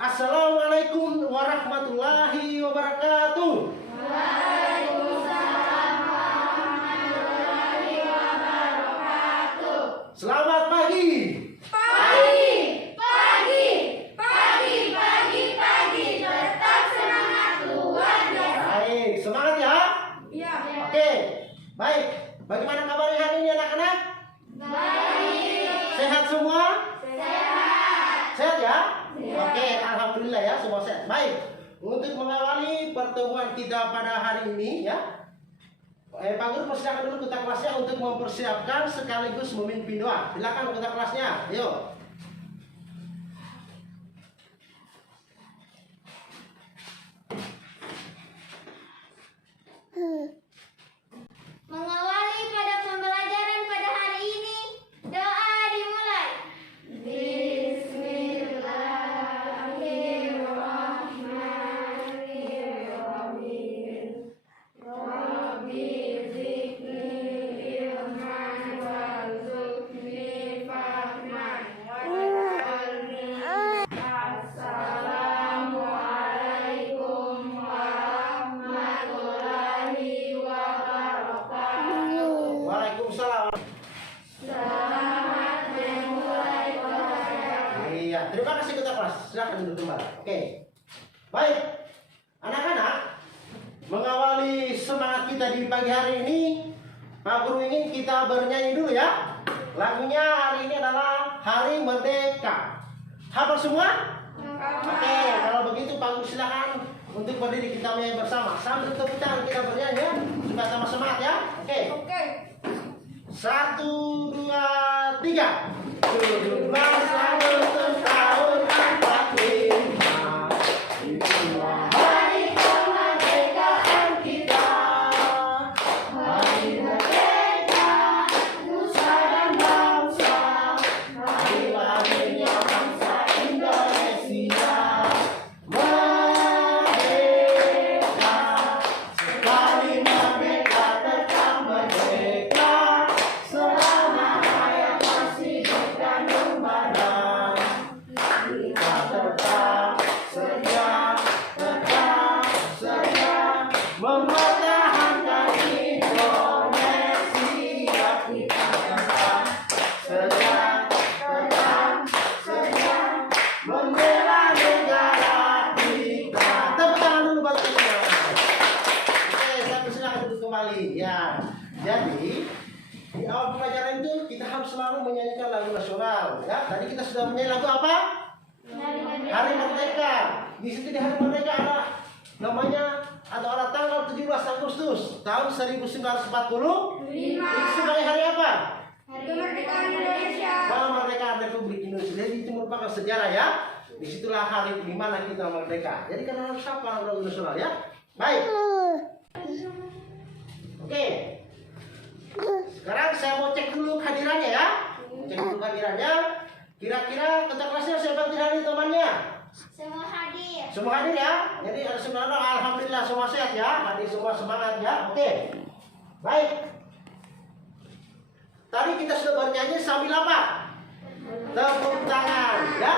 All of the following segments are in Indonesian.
Assalamualaikum warahmatullahi wabarakatuh. Waalaikumsalam warahmatullahi wabarakatuh. Selamat pagi. Pagi, pagi, pagi, pagi, pagi. Tetap semangat luar biasa. Baik, semangat ya. Iya. Oke, baik. Bagaimana kabarnya hari ini anak-anak? Baik. Sehat semua? Sehat. Sehat ya? Sehat. Oke, alhamdulillah ya, semua sehat. Baik. Untuk mengawali pertemuan kita pada hari ini ya, Pak Guru persilakan dulu ketua kelasnya untuk mempersiapkan sekaligus memimpin doa. Silakan ketua kelasnya. Ayo. Mengawali pada pembelajaran pada hari ini, doa dimulai. Bismillahirrahmanirrahim. Rabbi zidni ilman warzuqni fahman waj'alni. Assalamualaikum warahmatullahi wabarakatuh. Waalaikumsalam. Selamat memulai pelajaran. Iya, terima kasih ketua kelas. Silakan duduk kembali. Oke. Baik. Anak-anak, mengawali semangat kita di pagi hari ini, Pak Guru ingin kita bernyanyi dulu ya. Lagunya hari ini adalah Hari Merdeka. Hafal semua? Oke, kalau begitu Pak Guru silakan untuk berdiri kita menyanyi bersama. Sambil tepuk tangan kita bernyanyi ya, supaya sama semangat ya. Oke. Oke. 1, 2, 3. 17 Agustus tahun 45. Itulah hari kemerdekaan kita. Hari merdeka, nusa dan bangsa. Hari lahirnya bangsa Indonesia. Merdeka, sekali merdeka tetap merdeka. Selama hayat masih dikandung badan. menyanyikan lagu nasional. Ya, tadi kita sudah menyanyi lagu apa? Hari Merdeka. Di situ di Hari Merdeka ada namanya atau ada tanggal 17 Agustus tahun 1945. Itu sebagai hari apa? Hari Kemerdekaan Indonesia. Kemerdekaan Republik Indonesia. Jadi itu merupakan sejarah ya. Disitulah hari di mana kita merdeka. Jadi kan harus apa lagu nasional ya? Baik. Oke. Sekarang saya mau cek dulu kehadirannya ya. Cek dulu kehadirannya. Kira-kira ketua kelasnya siapa yang hadir temannya? Semua hadir. Semua hadir ya. Jadi ada 9 orang. Alhamdulillah semua sehat ya. Hadir semua semangat ya. Oke. Baik. Tadi kita sudah bernyanyi sambil apa? Tepuk tangan ya.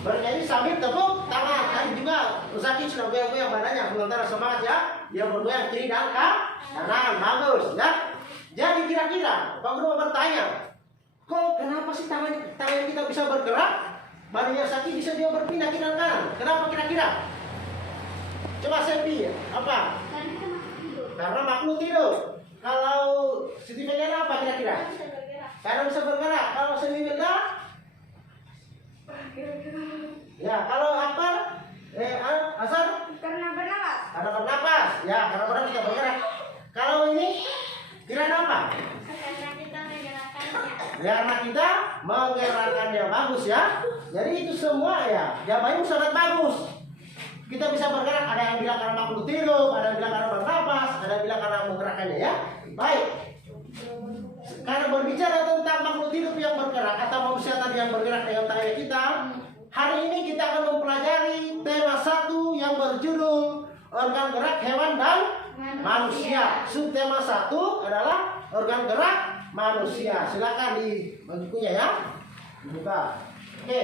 Bernyanyi sambil tepuk tangan. Tadi juga Zaki sudah goyang-goyang badannya sementara semangat ya. Dia bergoyang kiri dan kanan. Bagus ya. Jadi kira-kira Pak Guru bertanya, kok kenapa sih tangan kita bisa bergerak? Badannya Zaki bisa dia berpindah kiri dan kanan. Kenapa kira-kira? Coba Sepi, apa? Karena makhluk tidur. Kalau Siti Fediana apa kira-kira? Karena bisa bergerak. Kalau Semi Wilda? Ya, kalau apa? Asar? Karena bernapas. Karena bernapas. Ya, karena bernapas kita bergerak. Kalau ini kira apa? Karena kita menggerakkannya. Karena kita menggerakkannya. Bagus ya. Jadi itu semua ya. Jawabannya sangat bagus. Kita bisa bergerak. Ada yang bilang karena makhluk tidur, ada yang bilang karena bernapas, ada yang bilang karena menggerakkannya ya. Baik. Karena berbicara tentang makhluk hidup yang bergerak atau manusia tadi yang bergerak dengan tangannya kita, hari ini kita akan mempelajari tema 1 yang berjudul organ gerak hewan dan manusia. Subtema 1 adalah organ gerak manusia. Silakan di bukunya ya. Dibuka. Oke.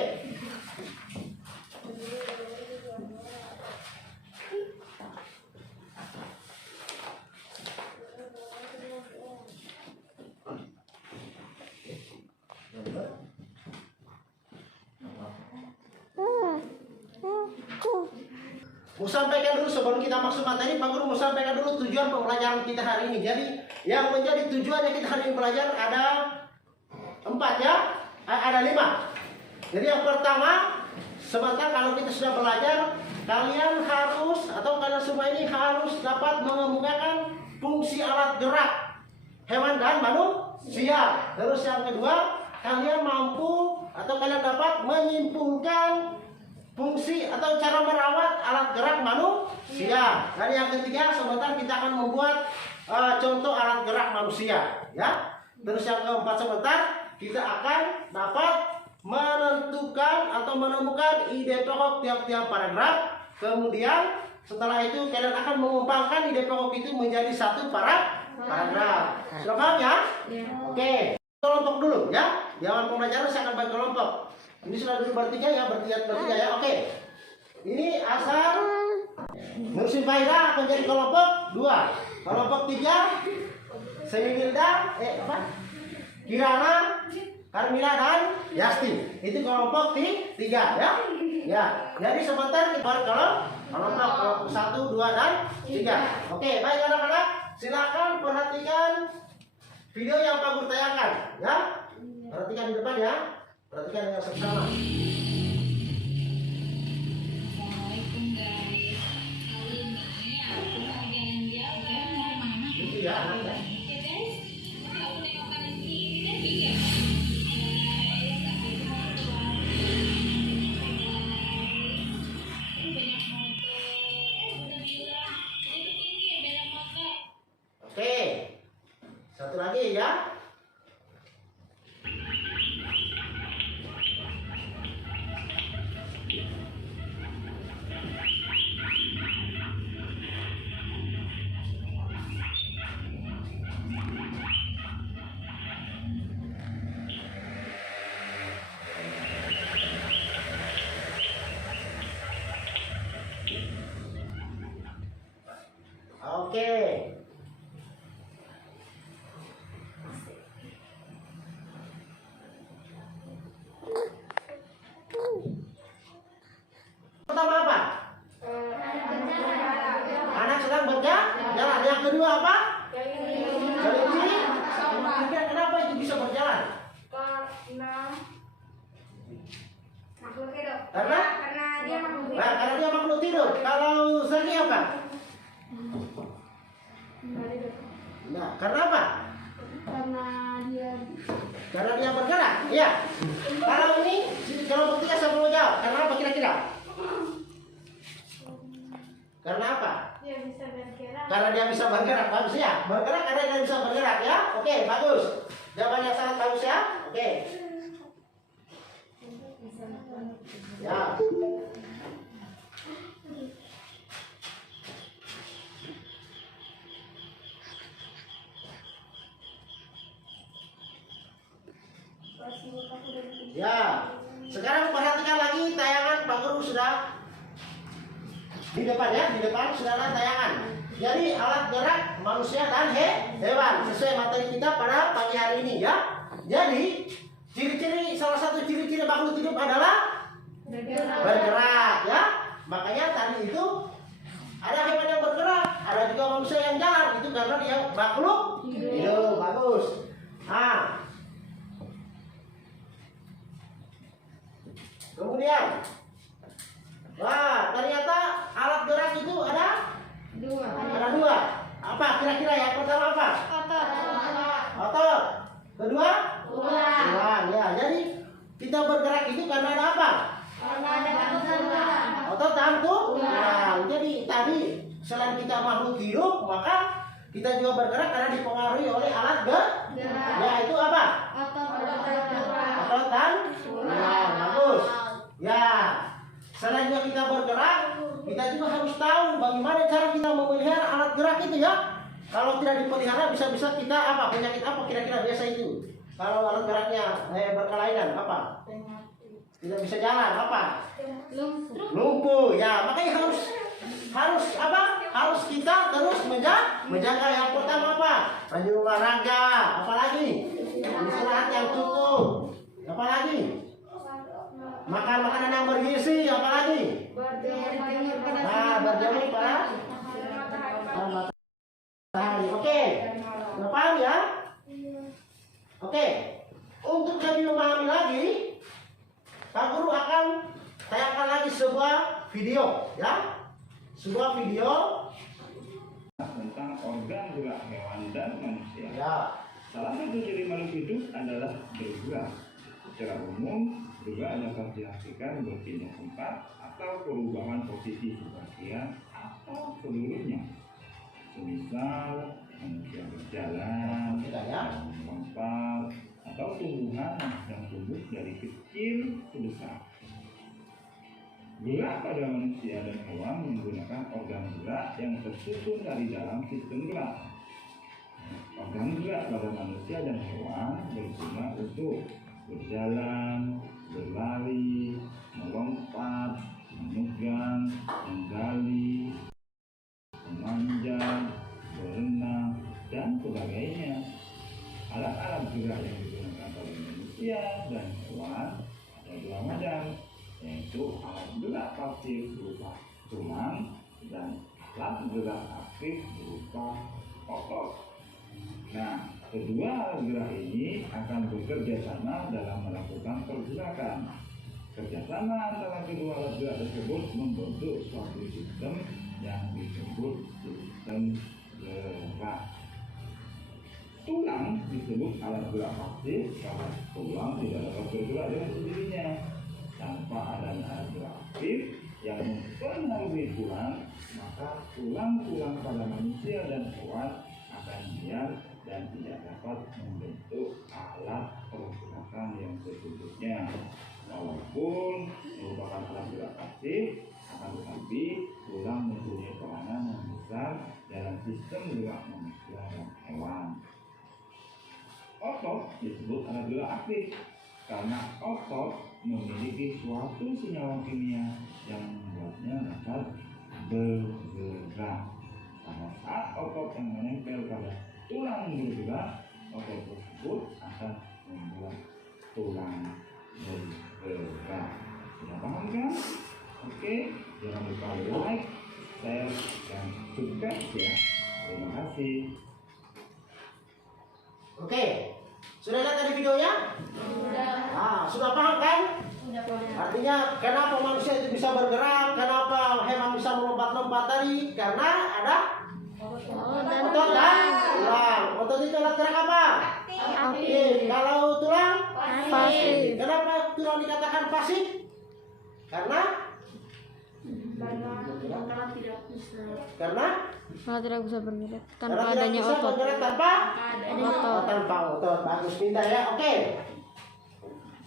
Mau sampaikan dulu sebelum kita masuk materi, Pak Guru mau sampaikan dulu tujuan pembelajaran kita hari ini. Jadi yang menjadi tujuannya kita hari ini belajar ada 4 ya, ada 5. Jadi yang pertama, sebentar kalau kita sudah belajar, kalian harus atau kalian semua ini harus dapat mengemukakan fungsi alat gerak hewan dan manusia. Terus yang kedua, kalian mampu atau kalian dapat menyimpulkan fungsi atau cara merawat alat gerak manusia. Dan yang ketiga, sebentar kita akan membuat contoh alat gerak manusia, ya. Terus yang keempat, sebentar kita akan dapat menentukan atau menemukan ide pokok tiap-tiap paragraf. Kemudian setelah itu kalian akan mengumpulkan ide pokok itu menjadi satu paragraf. Sudah paham ya? Oke. Kelompok dulu ya. Di awal pembelajaran saya akan bagi kelompok. Ini sudah dulu bertiga ya, bertiga ya. Oke. Ini Asar, Nur Sifaira akan jadi kelompok 2. Kelompok 3, Semi Wilda, Kirana, Karmila dan Yasti. Itu kelompok 3 ya. Ya. Jadi sebentar kita kelompok 1, 2 dan 3. Oke, baik anak-anak, silakan perhatikan video yang Pak Guru tayangkan ya. Perhatikan di depan ya. Perhatikan dengan seksama. Assalamualaikum guys. Kali ini aku mau jalan-jalan kemana? Itu ya anaknya. Oke guys, aku nengok kanan kiri dan tiga. Banyak motor. Udah bilang, jadi ke pinggir banyak motor. Oke. Satu lagi ya. makhluk hidup. Karena? Karena dia makhluk hidup. Nah, karena dia makhluk hidup. Kalau Zaki apa? Nah, karena apa? Karena dia bergerak. Iya. Kalau ini, kalau buktinya saya mau jawab. Karena apa kira-kira? Karena apa? Dia bisa bergerak. Karena dia bisa bergerak. Bagus ya. Bergerak karena dia bisa bergerak ya. Oke, bagus. Jawabannya sangat bagus ya. Oke. Ya. Ya. Sekarang perhatikan lagi tayangan Pak Guru sudah di depan ya, di depan sudah ada tayangan. Jadi alat gerak manusia dan hewan sesuai materi kita pada pagi hari ini ya. Jadi ciri-ciri, salah satu ciri-ciri makhluk hidup adalah bergerak ya. Makanya tadi itu ada hewan yang bergerak, ada juga manusia yang jalan. Itu karena dia makhluk hidup. Bagus. Nah, kemudian, wah ternyata alat gerak itu ada dua. Apa kira-kira ya? Pertama apa? Otot. Kedua? Tulang. Ya, jadi kita bergerak itu karena ada apa? Otot dan tulang. Jadi tadi selain kita makhluk hidup, maka kita juga bergerak karena dipengaruhi oleh alat gerak. Ya, itu apa? Otot dan tulang. Bagus. Ya, selain juga kita bergerak, kita juga harus tahu bagaimana cara kita memelihara alat gerak itu ya. Kalau tidak dipelihara bisa-bisa kita apa, penyakit apa kira-kira biasa itu? Kalau alat geraknya berkelainan apa? Tidak bisa jalan apa? Lumpuh. Ya, makanya harus apa? Harus kita terus menjaga yang pertama apa? Rajin olahraga, apalagi istirahat yang cukup, apalagi makan makanan yang bergizi, apalagi berjemur pada matahari. Oke, paham ya? Oke, untuk lebih memahami lagi, Pak Guru akan tayangkan lagi sebuah video, ya, sebuah video tentang organ gerak hewan dan manusia. ya. Salah satu ciri makhluk hidup adalah bergerak. Secara umum, bergerak dapat diartikan berpindah tempat atau perubahan posisi sebagian atau seluruhnya. Semisal manusia berjalan, melompat, atau tumbuhan yang tumbuh dari kecil ke besar. Gerak pada manusia dan hewan menggunakan organ gerak yang tersusun dari dalam sistem gerak. Organ gerak pada manusia dan hewan berguna untuk berjalan, berlari, melompat, memegang, menggali, memanjat, berenang, dan sebagainya. Alat-alat gerak yang digunakan pada manusia dan hewan ada dua macam, yaitu alat gerak pasif berupa tulang dan alat gerak aktif berupa otot. Nah, kedua alat gerak ini akan bekerja sama dalam melakukan pergerakan. Kerjasama antara kedua alat gerak tersebut membentuk suatu sistem yang disebut sistem gerak. Tulang disebut alat gerak pasif karena tulang tidak dapat bergerak dengan sendirinya. Tanpa adanya alat gerak aktif yang mempengaruhi tulang, maka tulang-tulang pada manusia dan hewan akan diam dan tidak dapat membentuk alat pergerakan yang sesungguhnya. Walaupun merupakan alat gerak pasif, akan tetapi tulang mempunyai peranan yang besar dalam sistem gerak manusia dan hewan. Otot disebut alat gerak aktif karena otot memiliki suatu senyawa kimia yang membuatnya dapat bergerak. Pada saat otot yang menempel pada tulang bergerak, otot tersebut akan membuat tulang bergerak. Sudah paham kan? Oke, jangan lupa like, share, dan subscribe ya. Terima kasih. Oke, Sudah lihat tadi videonya? Sudah paham kan? Artinya kenapa manusia itu bisa bergerak, kenapa hewan bisa melompat-lompat tadi? Karena ada otot dan tulang. Otot itu alat gerak apa? Aktif. Kalau tulang? Pasif. Kenapa tulang dikatakan pasif? Karena tidak bisa bergerak tanpa karena tidak adanya bisa otot. bergerak tanpa Otot. tanpa otot. Bagus, pintar ya. Oke.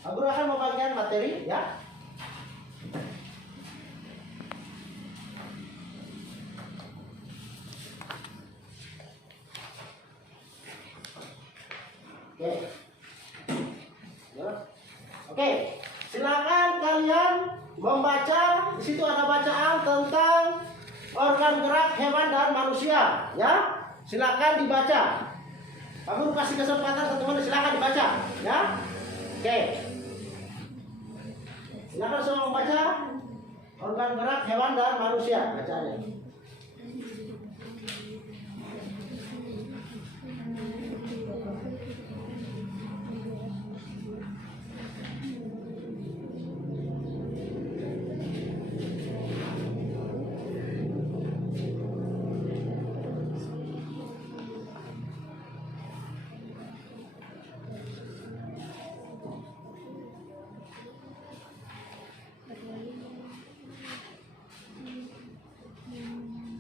Aku akan membagikan materi ya. Oke. Ya. Oke. Silakan kalian membaca. Di situ ada bacaan tentang organ gerak hewan dan manusia, ya. Silakan dibaca. Kamu kasih kesempatan ke teman, silakan dibaca, ya. Oke. Silakan semua membaca organ gerak hewan dan manusia, bacanya.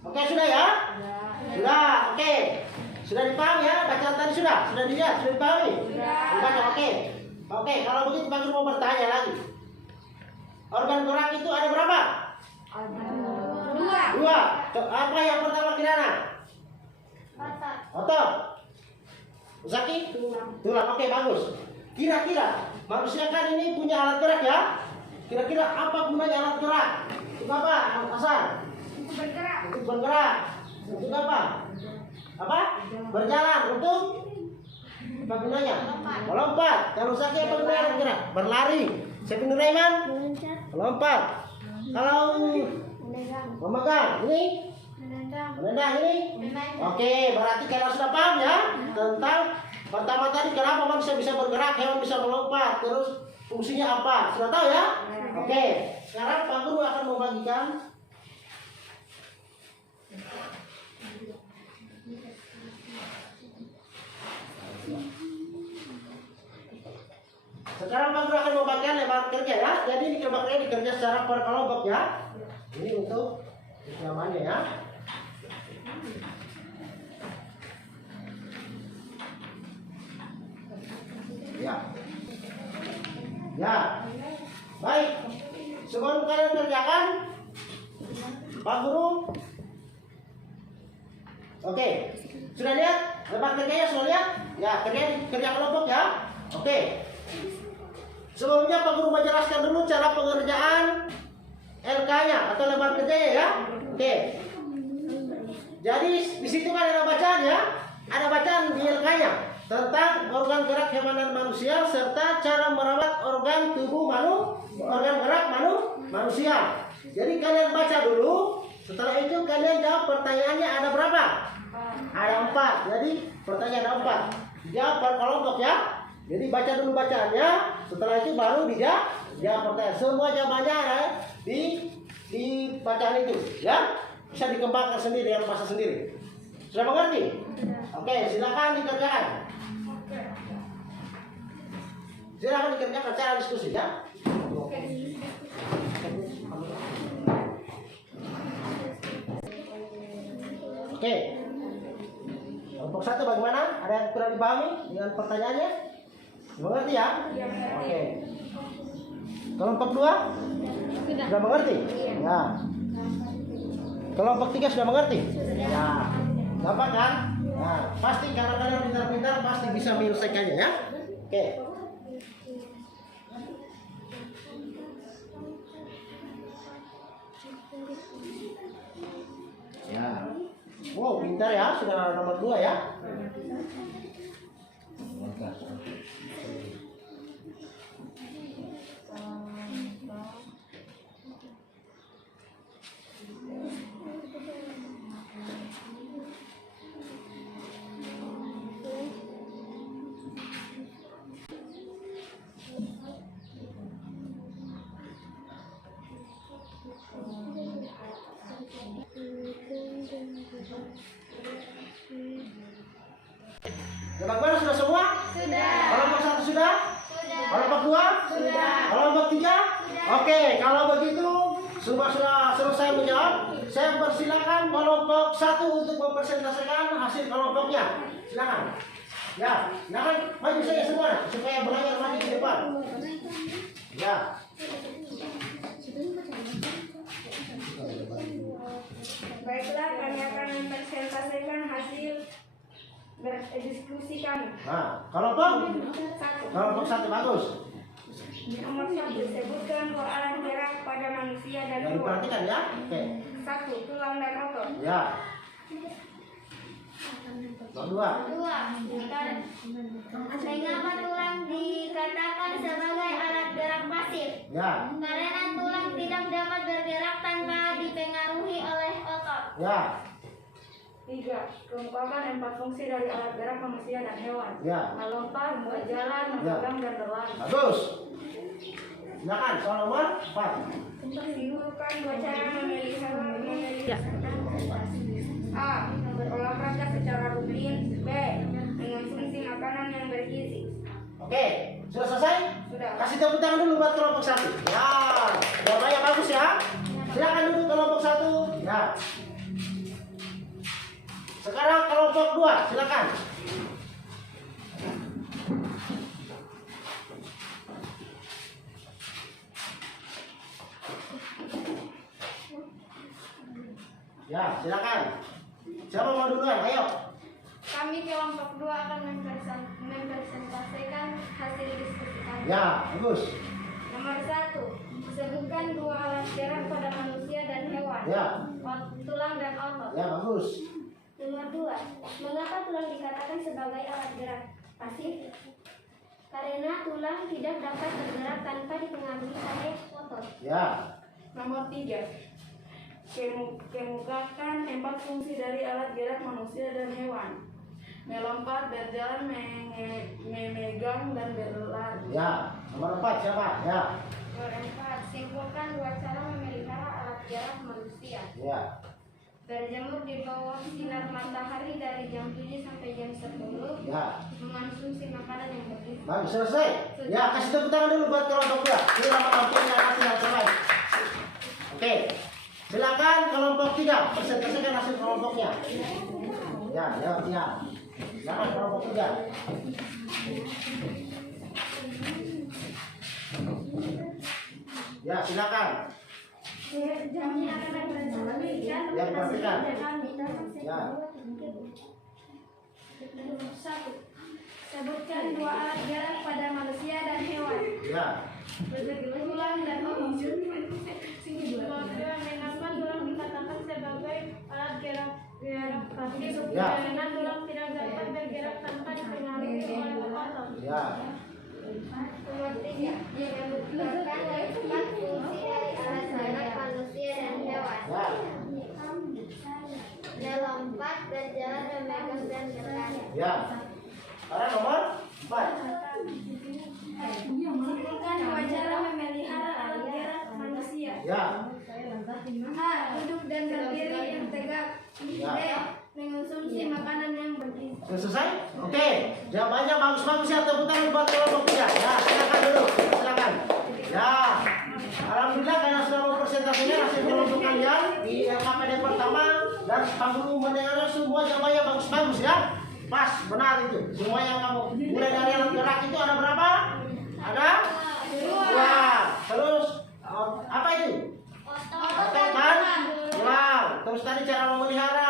Oke, sudah ya? Sudah, oke. Sudah dipahami ya? Bacaan tadi sudah? Sudah dilihat? Sudah dipahami? Dibaca, oke. Oke, kalau begitu Pak Guru mau bertanya lagi. Organ gerak itu ada berapa? Dua. Apa yang pertama kirana? Otot. Usaki? Tulang. Oke, bagus. Kira-kira manusia kan ini punya alat gerak ya? Kira-kira apa gunanya alat gerak? Untuk apa? Hasan? Untuk bergerak. Untuk apa? Apa? Berjalan. Untuk apa gunanya? Melompat. Kalau Saki apa gunanya bergerak? Berlari. Siapa Nuraiman? Melompat. Kalau memegang ini? Menendang ini? Oke, berarti kalau sudah paham ya tentang pertama tadi kenapa manusia bisa bergerak, hewan bisa melompat, terus fungsinya apa? Sudah tahu ya? Oke, sekarang Pak Guru akan membagikan lembar kerja ya. Jadi ini lembar kerja dikerja secara per kelompok ya. Ini untuk namanya ya. Ya. Ya. Baik. Sebelum kalian kerjakan, Pak Guru. Oke. Sudah lihat lembar kerjanya? Sudah lihat? Ya, kerja kelompok ya. Oke. Sebelumnya Pak Guru menjelaskan dulu cara pengerjaan LK-nya atau lembar kerjanya ya. Oke. Jadi di situ kan ada bacaan ya. Ada bacaan di LK-nya tentang organ gerak hewan dan manusia serta cara merawat organ tubuh organ gerak manusia. Jadi kalian baca dulu. Setelah itu kalian jawab pertanyaannya ada berapa? Ada 4. Jadi pertanyaan ada 4. Jawab per kelompok ya. Jadi baca dulu bacaannya. Setelah itu baru dijawab pertanyaan. Semua jawabannya ada di bacaan itu ya. Bisa dikembangkan sendiri dengan bahasa sendiri. Sudah mengerti? Oke, silakan dikerjakan. Silakan dikerjakan cara diskusi ya. Oke. Kelompok 1 bagaimana? Ada yang kurang dipahami dengan pertanyaannya? Mengerti ya? Oke. Kelompok 2? Sudah mengerti? Ya. Kelompok 3 sudah mengerti? Ya. Gampang kan? Nah, pasti karena kalian pintar-pintar pasti bisa menyelesaikannya ya. Oke. Ya. Wow, pintar ya, sudah nomor 2 ya. Kelompok 3? Oke, kalau begitu sudah selesai menjawab. Saya persilakan kelompok 1 untuk mempresentasikan hasil kelompoknya. Silakan. Ya, silakan maju saja semua supaya berlayar maju di depan. Ya. Baiklah, kami akan mempresentasikan hasil diskusi kami. Nah, kelompok 1 bagus. Nomor 1, sebutkan dua alat gerak pada manusia dan Yang hewan. diperhatikan ya. Oke. 1. Tulang dan otot. Ya. Nomor 2. 2. Mengapa tulang dikatakan sebagai alat gerak pasif? Ya. Karena tulang tidak dapat bergerak tanpa dipengaruhi oleh otot. Ya. 3. Kemukakan 4 fungsi dari alat gerak manusia dan hewan. Ya. Melompat, berjalan, Ya. memegang, dan berlari. Bagus. Silakan soal nomor 4. Simpulkan dua cara memelihara. Ya. A. Berolahraga secara rutin. B. Mengonsumsi makanan yang bergizi. Oke, sudah selesai? Sudah. Kasih tepuk tangan dulu buat kelompok 1. Ya, jawabannya bagus ya. Silakan duduk kelompok 1. Ya. Sekarang kelompok 2, silakan. Ya, silakan. Siapa mau duluan? Ayo. Kami kelompok 2 akan mempresentasikan hasil diskusi kami. Ya, bagus. Nomor 1. Sebutkan dua alat gerak pada manusia dan hewan. Ya. Tulang dan otot. Ya, bagus. Nomor 2. Mengapa tulang dikatakan sebagai alat gerak pasif? Karena tulang tidak dapat bergerak tanpa dipengaruhi oleh otot. Ya. Nomor 3. Kemukakan 4 fungsi dari alat gerak manusia dan hewan. Melompat, berjalan, memegang, dan berlari. Ya. Nomor 4 siapa? Ya. Nomor 4. Simpulkan dua cara memelihara alat gerak manusia. Ya. Berjemur di bawah sinar matahari dari jam 7 sampai jam 10. Ya. Mengonsumsi makanan yang bergizi. Bagus, selesai. Ya, kasih tepuk tangan dulu buat kelompok 2. Ini kelompoknya hasil yang terbaik. Oke. Silakan kelompok 3 presentasikan hasil kelompoknya. Ya, jawab ya. Silakan kelompok 3. Ya, silakan. Kami akan mempresentasikan Ya, perhatikan. Ya. Nomor 1. Sebutkan dua alat gerak pada manusia dan hewan. Ya. Tulang dan otot. Mengapa tulang dikatakan sebagai alat gerak pasif? Ya. Karena tulang tidak dapat bergerak tanpa dipengaruhi oleh otot. Ya. Nomor 3. Sebutkan 4 fungsi dari alat gerak manusia dan hewan. Ya. Melompat, berjalan, memegang, dan berlari. Ya. Sekarang nomor 4. Simpulkan dua cara memelihara alat gerak manusia. Ya. A. Duduk dan berdiri yang tegak. Ya. B. Mengonsumsi makanan yang bergizi. Sudah selesai? Oke. Jawabannya bagus-bagus ya. Tepuk tangan buat kelompok 3. Ya, silakan dulu. Silakan. Ya. Alhamdulillah karena sudah mempresentasikan hasil kelompok kalian di LKPD pertama dan Pak Guru mendengarnya semua jawabannya bagus-bagus ya. Pas, benar itu. Semua yang kamu mulai dari alat gerak itu ada berapa? Ada? 2. Terus apa itu? Otot kan? Wow. Terus tadi cara memelihara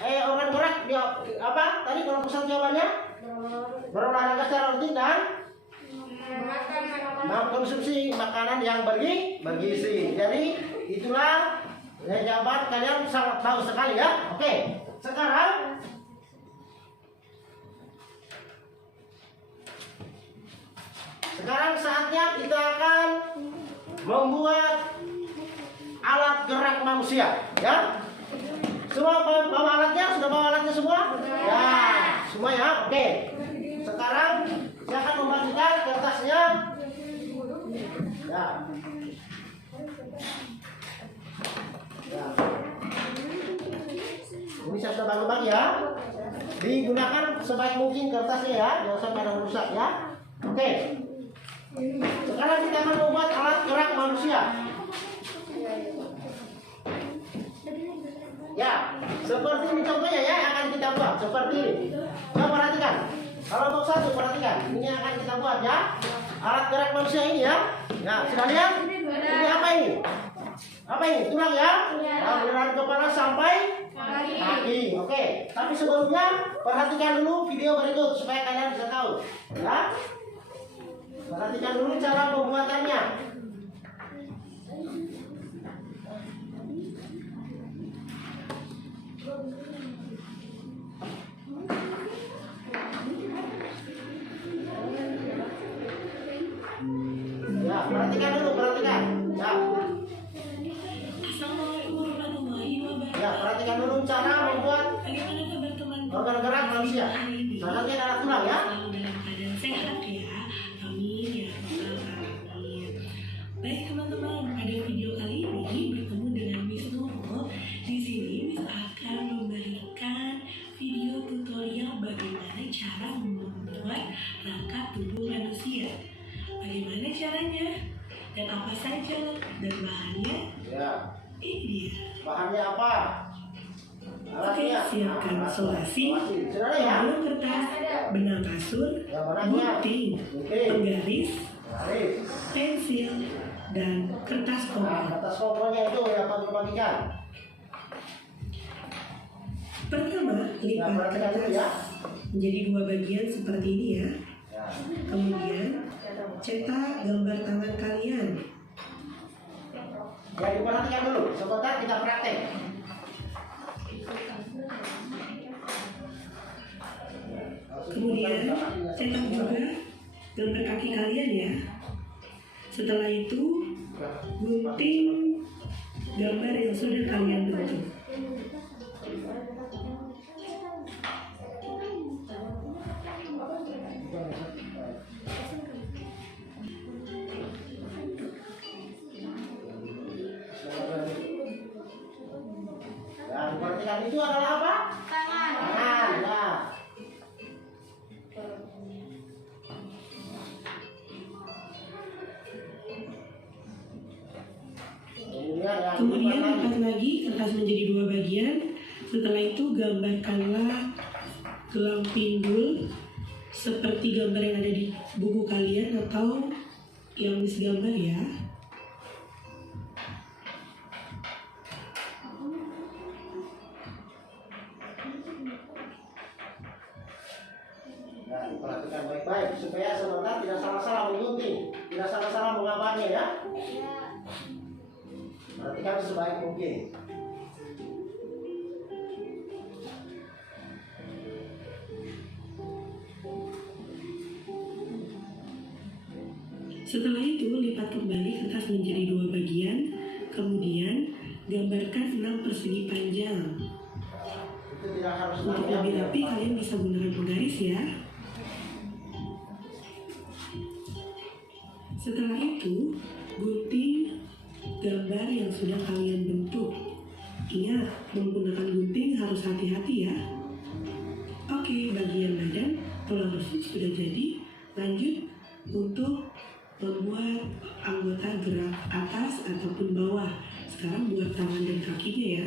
organ gerak dia apa? Tadi kalau pusat jawabannya? Berolahraga secara rutin dan mengkonsumsi makanan yang bergizi. Jadi itulah jawaban kalian sangat bagus sekali ya. Oke. Sekarang saatnya kita akan membuat alat gerak manusia, ya. Semua bawa alatnya? Sudah bawa alatnya semua? Ya, semua ya. Oke. Sekarang saya akan membagikan kertasnya. Ya. Ya. Ini saya sudah bagi-bagi ya. Digunakan sebaik mungkin kertasnya ya, jangan sampai ada rusak ya. Oke. Sekarang kita akan membuat alat gerak manusia. Ya, seperti ini contohnya ya yang akan kita buat. Seperti ini. Coba perhatikan. Kalau untuk satu perhatikan. Ini yang akan kita buat ya. Alat gerak manusia ini ya. Ya, sudah lihat? Ini apa ini? Apa ini? Tulang ya? Dari kepala sampai kaki. Oke. Tapi sebelumnya perhatikan dulu video berikut supaya kalian bisa tahu. Ya. Perhatikan dulu cara pembuatannya. Ya, perhatikan dulu, perhatikan. Ya. Assalamualaikum warahmatullahi wabarakatuh. Ya, perhatikan dulu cara membuat Bagaimana kabar teman-teman? organ gerak manusia. Salah satunya adalah tulang ya. Selalu dalam keadaan sehat ya. Amin ya rabbal alamin. Baik teman-teman, pada video kali ini bertemu dengan Miss Nurul. Di sini Miss akan memberikan video tutorial bagaimana cara membuat rangka tubuh manusia. Bagaimana caranya dan apa saja dan bahannya? Ya. Ini dia. Bahannya apa? Oke, Alatnya. siapkan Nah, sulasi, Sudah ada ya? pembunuh kertas, benang kasur, Ya, benangnya. gunting, Oke. penggaris, Garis. pensil, dan kertas Nah, koma. atas kompornya itu yang akan dibagikan. Pertama, lipat perhatikan dulu ya. kertas menjadi 2 bagian seperti ini ya. Ya. Kemudian, cetak gambar tangan kalian. Ya, diperhatikan dulu. Sebentar kita praktek. Kemudian, cetak juga gambar kaki kalian ya. Setelah itu, gunting gambar yang sudah kalian bentuk. Ya, diperhatikan itu adalah apa? Tangan. Tangan. Ya. Kemudian lipat lagi kertas menjadi 2 bagian. Setelah itu gambarkanlah gelang pinggul seperti gambar yang ada di buku kalian atau yang Miss gambar ya. Ya, diperhatikan baik-baik supaya sebentar tidak salah-salah menggunting, tidak salah-salah menggambarnya ya. Perhatikan sebaik mungkin. Setelah itu lipat kembali kertas menjadi 2 bagian. Kemudian gambarkan 6 persegi panjang. Itu tidak harus Untuk lebih rapi kalian bisa gunakan penggaris ya. Setelah itu, gunting gambar yang sudah kalian bentuk. Ingat, menggunakan gunting harus hati-hati ya. Oke, bagian badan tulang rusuk sudah jadi. Lanjut untuk membuat anggota gerak atas ataupun bawah. Sekarang buat tangan dan kakinya ya.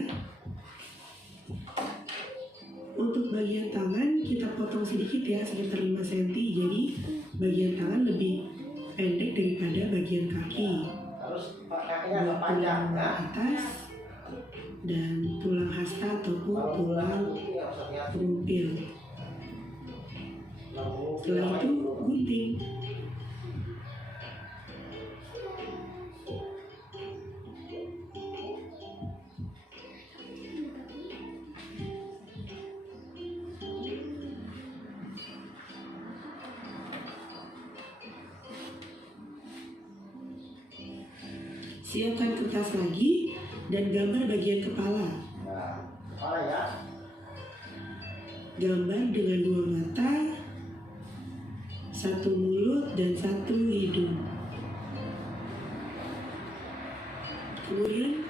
Untuk bagian tangan kita potong sedikit ya, sekitar 5 cm. Jadi bagian tangan lebih pendek daripada bagian kaki. harus kakinya agak Buat panjang tulang ya. atas dan tulang hasta ataupun tulang ini harus hati-hati. perumpil. Setelah itu gunting. Siapkan kertas lagi dan gambar bagian kepala. Nah, kepala ya. Gambar dengan 2 mata, 1 mulut, dan 1 hidung. Kemudian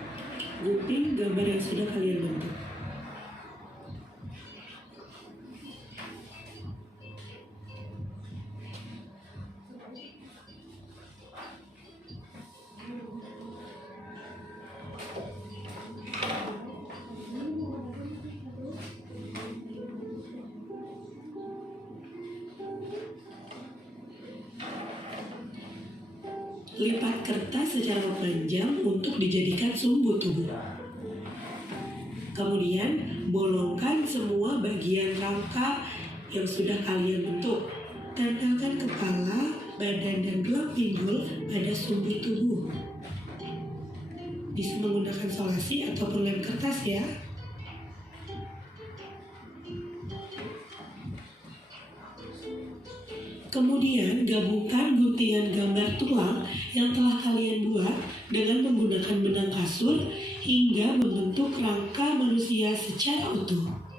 gunting gambar yang sudah kalian bentuk. Lipat kertas secara memanjang untuk dijadikan sumbu tubuh. Kemudian, bolongkan semua bagian rangka yang sudah kalian bentuk. Tempelkan kepala, badan, dan gelang pinggul pada sumbu tubuh. Bisa menggunakan solasi ataupun lem kertas ya. Kemudian gabungkan guntingan gambar tulang yang telah kalian buat dengan menggunakan benang kasur hingga membentuk rangka manusia secara utuh.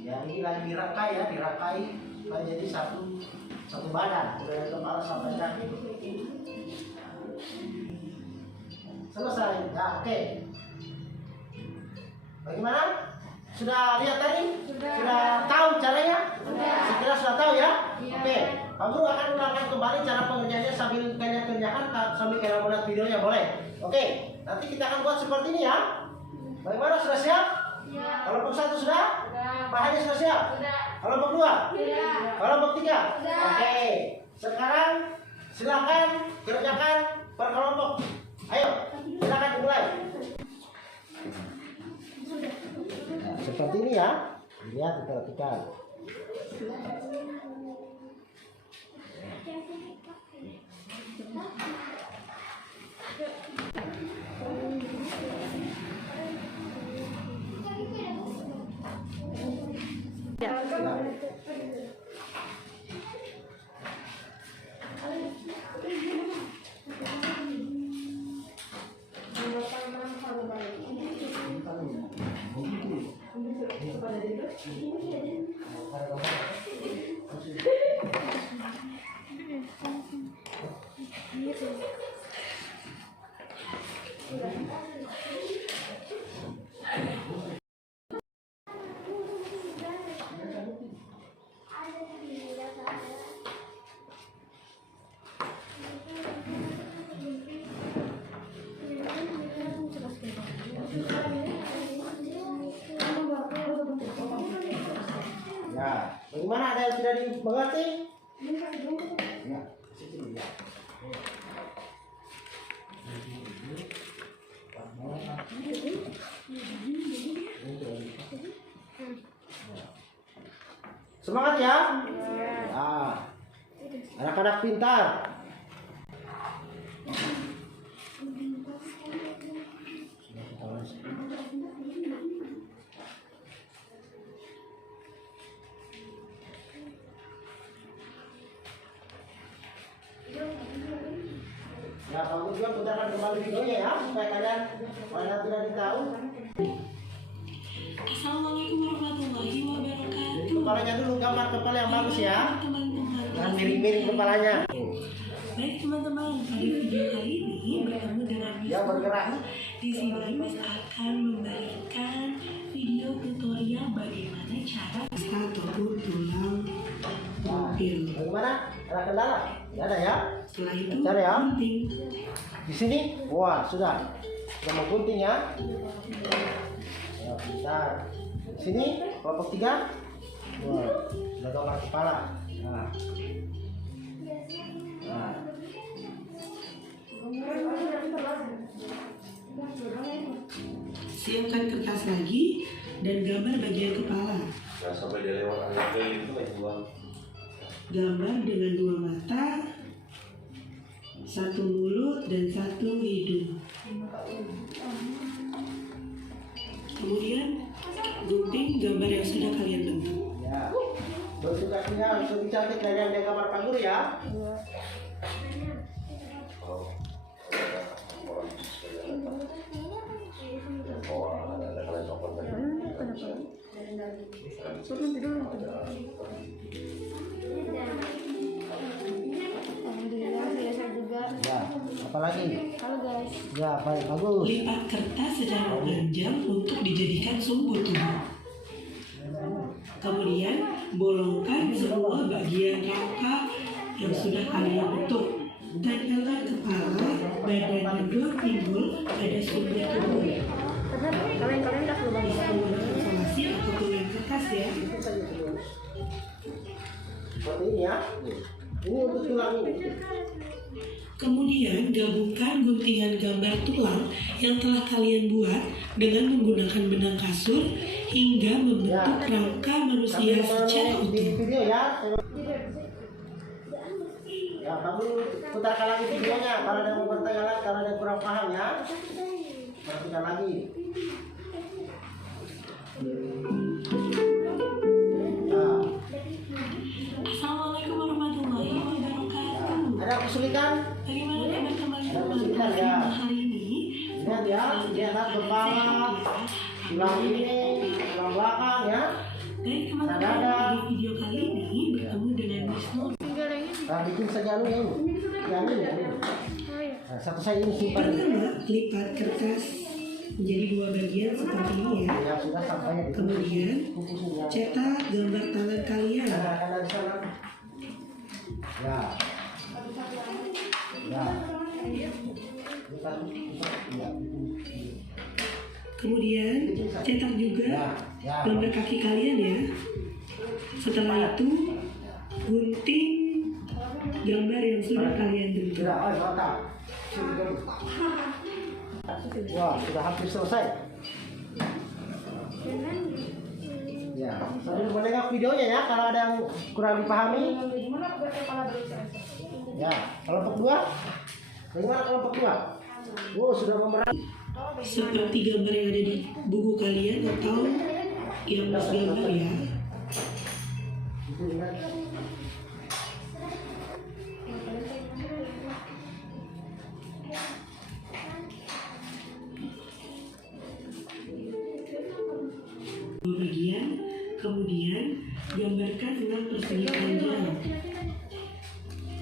Ya ini lagi dirangkai ya, dirangkai supaya jadi satu badan dari kepala sampai kaki. Selesai. Ya, oke. Bagaimana? Sudah lihat tadi? Sudah tahu caranya? Sekira sudah tahu ya? Oke. Pak Guru akan ulangan kembali cara pengerjaannya sambil kalian kerjakan sambil kalian melihat videonya, boleh? Oke. Nanti kita akan buat seperti ini ya. Bagaimana? Sudah siap? Kelompok 1 sudah? Bahannya sudah siap? Kelompok 2? Kelompok 3? Oke. Sekarang silakan kerjakan per kelompok. Ayo, silakan dimulai. Seperti ini ya. Lihat, diperhatikan. Ya, bagaimana, ada yang tidak dimengerti? Ya, sini ya. Semangat ya. Nah, anak-anak pintar. Ya, kamu juga putarkan kembali videonya ya, supaya kalian tidak tahu. Assalamualaikum warahmatullahi wabarakatuh. Kepalanya dulu, gambar kepala yang bagus ya. Teman-teman. Jangan miring-miring kepalanya. Baik teman-teman, pada video kali ini bertemu dengan Miss Ya, bergerak. Di sini Miss akan memberikan video tutorial bagaimana cara ataupun tulang mobil. Bagaimana? Ada kendala? Tidak ada ya? Setelah itu Cara ya? gunting. Di sini, wah sudah mau gunting ya. Ya, bentar. Sini kelompok 3. Wah, sudah gambar kepala. Nah. Nah. Siapkan kertas lagi dan gambar bagian kepala. Nah, sampai dia lewat angin itu kayak buang. Gambar dengan 2 mata, 1 mulut dan 1 hidung. Kemudian gunting gambar yang sudah kalian bentuk. Ya. bentuk kakinya harus lebih cantik dari yang di gambar Pak Guru ya. Iya. Ada kalian nonton tadi. Alhamdulillah biasa juga. Ya, apalagi? Halo guys. Ya, baik, bagus. Lipat kertas secara panjang untuk dijadikan sumbu tubuh. Kemudian bolongkan semua bagian rangka yang sudah kalian bentuk. Tempelkan kepala, badan, dan dua pinggul pada sumbu tubuh. Kalian tak lupa Bisa menggunakan isolasi ataupun lem kertas ya. Seperti ini ya. Ini untuk tulang ini. Kemudian gabungkan guntingan gambar tulang yang telah kalian buat dengan menggunakan benang kasur hingga membentuk rangka manusia secara Di utuh. video ya. Ya, kamu putarkan lagi videonya. Kalau ada yang bertanya lagi, kalau ada yang kurang paham ya, perhatikan lagi. Ya. Assalamualaikum warahmatullahi wabarakatuh. Ada kesulitan? Bagaimana kabar teman-teman? Kesulitan ya. Hari ini Lihat ya, lihat kepala, tulang ini, tulang belakang ya. baik teman-teman, di video kali ini bertemu dengan Miss Nur. Nah, bikin saja anu ya ini. Yang ini ya. Ini. Nah, satu saya ini simpan. Pertama, lipat kertas menjadi dua bagian seperti ini ya. Ya sudah sampainya di Kemudian kukusnya. cetak gambar tangan kalian. Ada di sana. Ya. Ya. Kemudian cetak juga Ya. gambar kaki kalian ya. Setelah itu gunting gambar yang sudah kalian bentuk. Sudah, mantap. Wah, sudah hampir selesai. Ya, sambil menengok videonya ya, kalau ada yang kurang dipahami. Ya, kelompok 2. Bagaimana kelompok 2? Oh, sudah memeran. Seperti gambar yang ada di buku kalian atau yang mas gambar ya. Dua bagian, kemudian gambarkan 6 persegi panjang.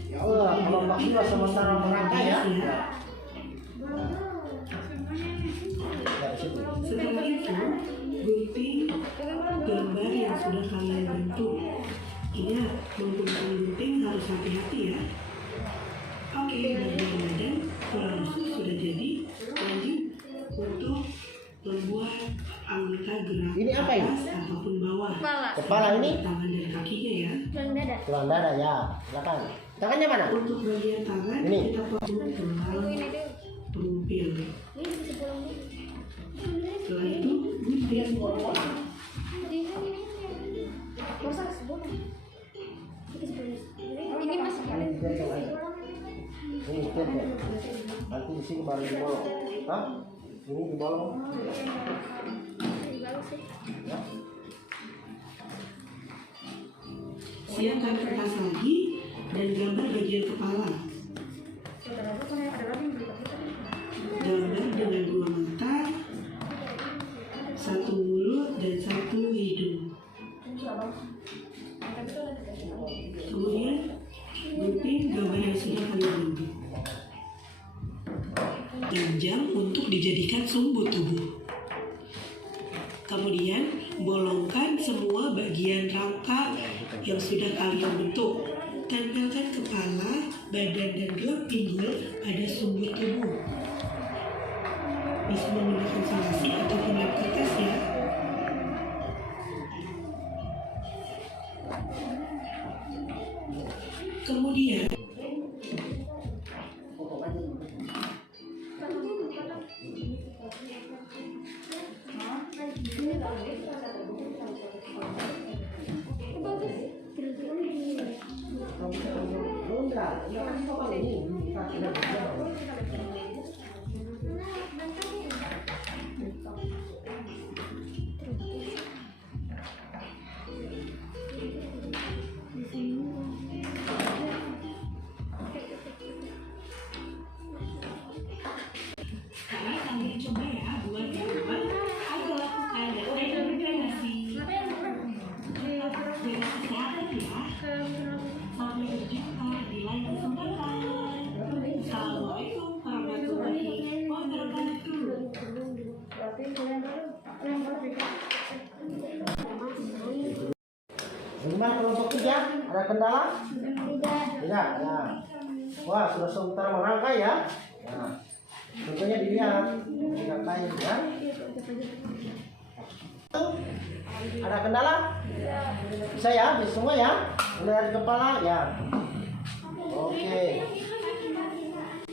Ya Allah, kelompok 2 sementara merangkai ya. Ya, di situ. Setelah itu, gunting gambar yang sudah kalian bentuk. Ingat, menggunakan gunting harus hati-hati ya. Oke, badan kurang lebih sudah jadi. Lanjut untuk membuat anggota gerak Ini apa ini? atas ataupun bawah. Kepala ini Tangan dan kakinya ya. tulang dada ya. Silakan. Tangannya mana? Untuk bagian tangan Ini. kita potong dengan perumpil. Setelah itu gunting. Ini masih Ini step ya. Nanti di sini baru dibolong. Hah? Ini dibolong. Ya. Siapkan kertas lagi dan gambar bagian kepala. Gambar dengan 2 mata, 1 mulut dan 1 hidung. Kemudian gunting gambar yang sudah kalian bentuk. Panjang untuk dijadikan sumbu tubuh. Kemudian bolongkan semua bagian rangka yang sudah kalian bentuk. Tempelkan kepala, badan, dan 2 pinggul pada sumbu tubuh. Bisa menggunakan salasi ataupun lem kertas ya. Kemudian Bagaimana kelompok 3? Ada kendala? Tidak. Tidak. Ya. Wah, sudah sementara merangkai ya. Nah, tentunya dilihat merangkai ya. Ada kendala? Bisa ya, bisa semua ya. Mulai dari kepala ya. Oke.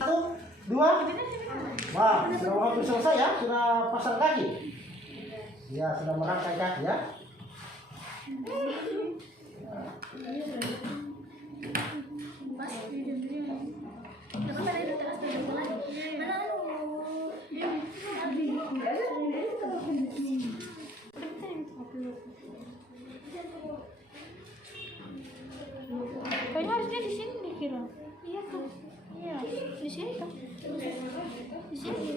1, 2. Wah, sudah hampir selesai ya. Sudah pasang kaki. Ya, sudah merangkai kaki ya. Kayaknya harusnya di sini nih kira. Iya kan? Iya, di sini kan? Di sini.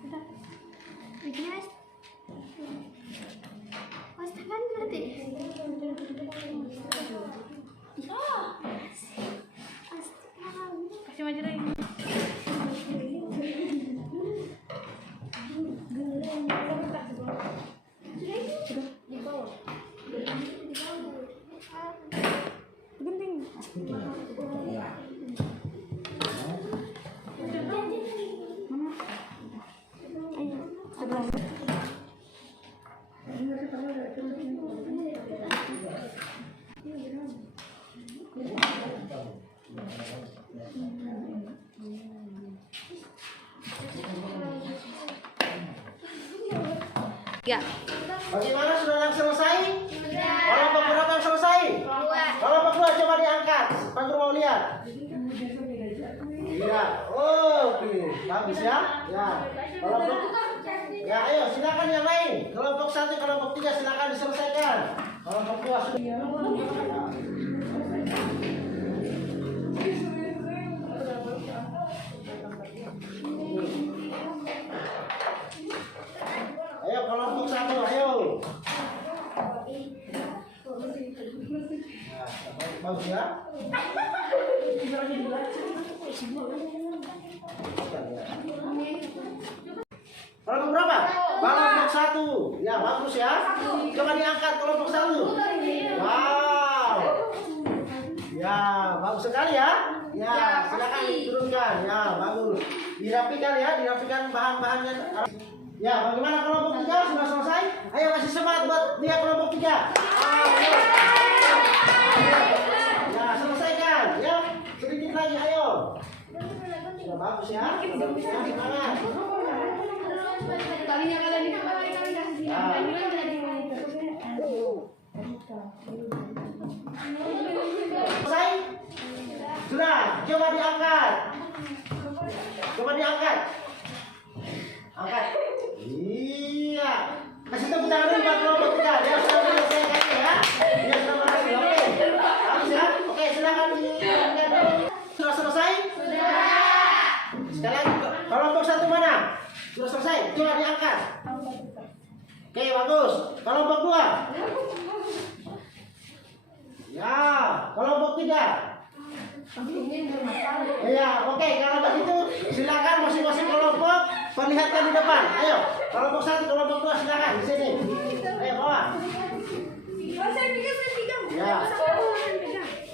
Bentar. Bikin mas. Mas tangan berarti. Kasih maju lagi. Genting. Ya. Ya. Bagaimana, sudah yang selesai? Kelompok berapa yang selesai? Kelompok 2 coba diangkat. Pak Guru mau lihat. Iya. Oke, bagus ya. Ya. Kelompok. Ya, ayo silakan yang lain. Kelompok 1, kelompok 3 silakan diselesaikan. Kelompok 2 sudah. Ayo kelompok 1, ayo. Bagus ya. Kelompok berapa? Kelompok 1. Ya, bagus ya. Coba diangkat kelompok 1. Wow. Ya, bagus sekali ya. Ya, silakan diturunkan. Ya, bagus. Dirapikan ya, dirapikan bahan-bahannya. Ya, bagaimana kelompok 3 sudah selesai? Ayo kasih semangat buat dia kelompok 3. Ayo. Ya, selesaikan ya. Sedikit lagi, ayo. Sudah bagus ya. Bagus ya, semangat. Talinya kalian di kepala kalian kasih. Ya. Selesai? Sudah, coba diangkat. Coba diangkat. Angkat. Iya. Kasih tepuk tangan dulu buat kelompok 3. Dia sudah menyelesaikannya ya. Dia sudah berhasil. Oke. Bagus ya. Oke, silakan diangkat dulu. Sudah selesai? Sudah. Sekali lagi, kelompok 1 mana? Sudah selesai. Coba diangkat. Oke, bagus. Kelompok 2. Ya, kelompok 3. Iya, oke. Kalau begitu silakan masing-masing kelompok perlihatkan di depan. Ayo, kelompok 1, kelompok 2 silakan di sini. Ayo bawa. Ya.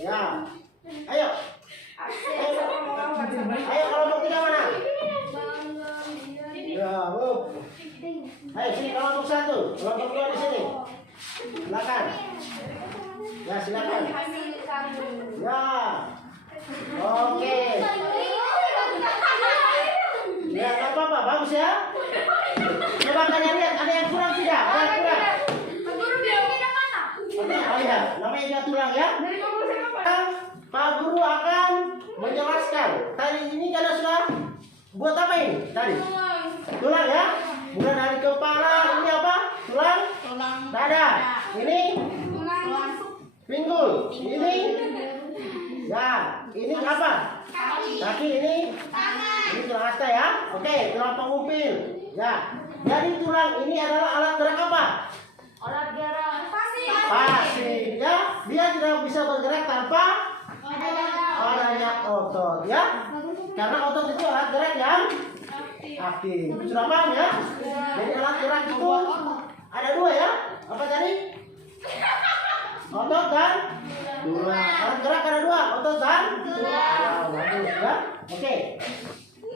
Ya. Ayo. Ayo kelompok 3 mana? Ya, ayo sini kelompok 1, kelompok 2 di sini. Silakan. Ya, silakan. Ya. Oke. Ya, nggak apa-apa, bagus ya. Coba kalian lihat, ada yang kurang tidak? Ada yang kurang? Oke, lihat, namanya juga tulang ya. Pak Guru akan menjelaskan. Tadi ini kalian sudah buat apa ini? Tadi tulang ya. Mulai dari kepala, ini apa? Tulang dada. Ini pinggul. Ini ya, ini apa? Kaki ini tulang asta ya. Oke, tulang pengumpil. Ya. Jadi tulang ini adalah alat gerak apa? Alat gerak Pasif ya. Dia tidak bisa bergerak tanpa adanya otot ya. Karena otot itu alat gerak yang aktif. Sudah paham ya? Jadi alat gerak itu ada 2 ya. Apa tadi? otot dan tulang. Alat gerak ada 2, otot dan tulang. Bagus ya. Oke.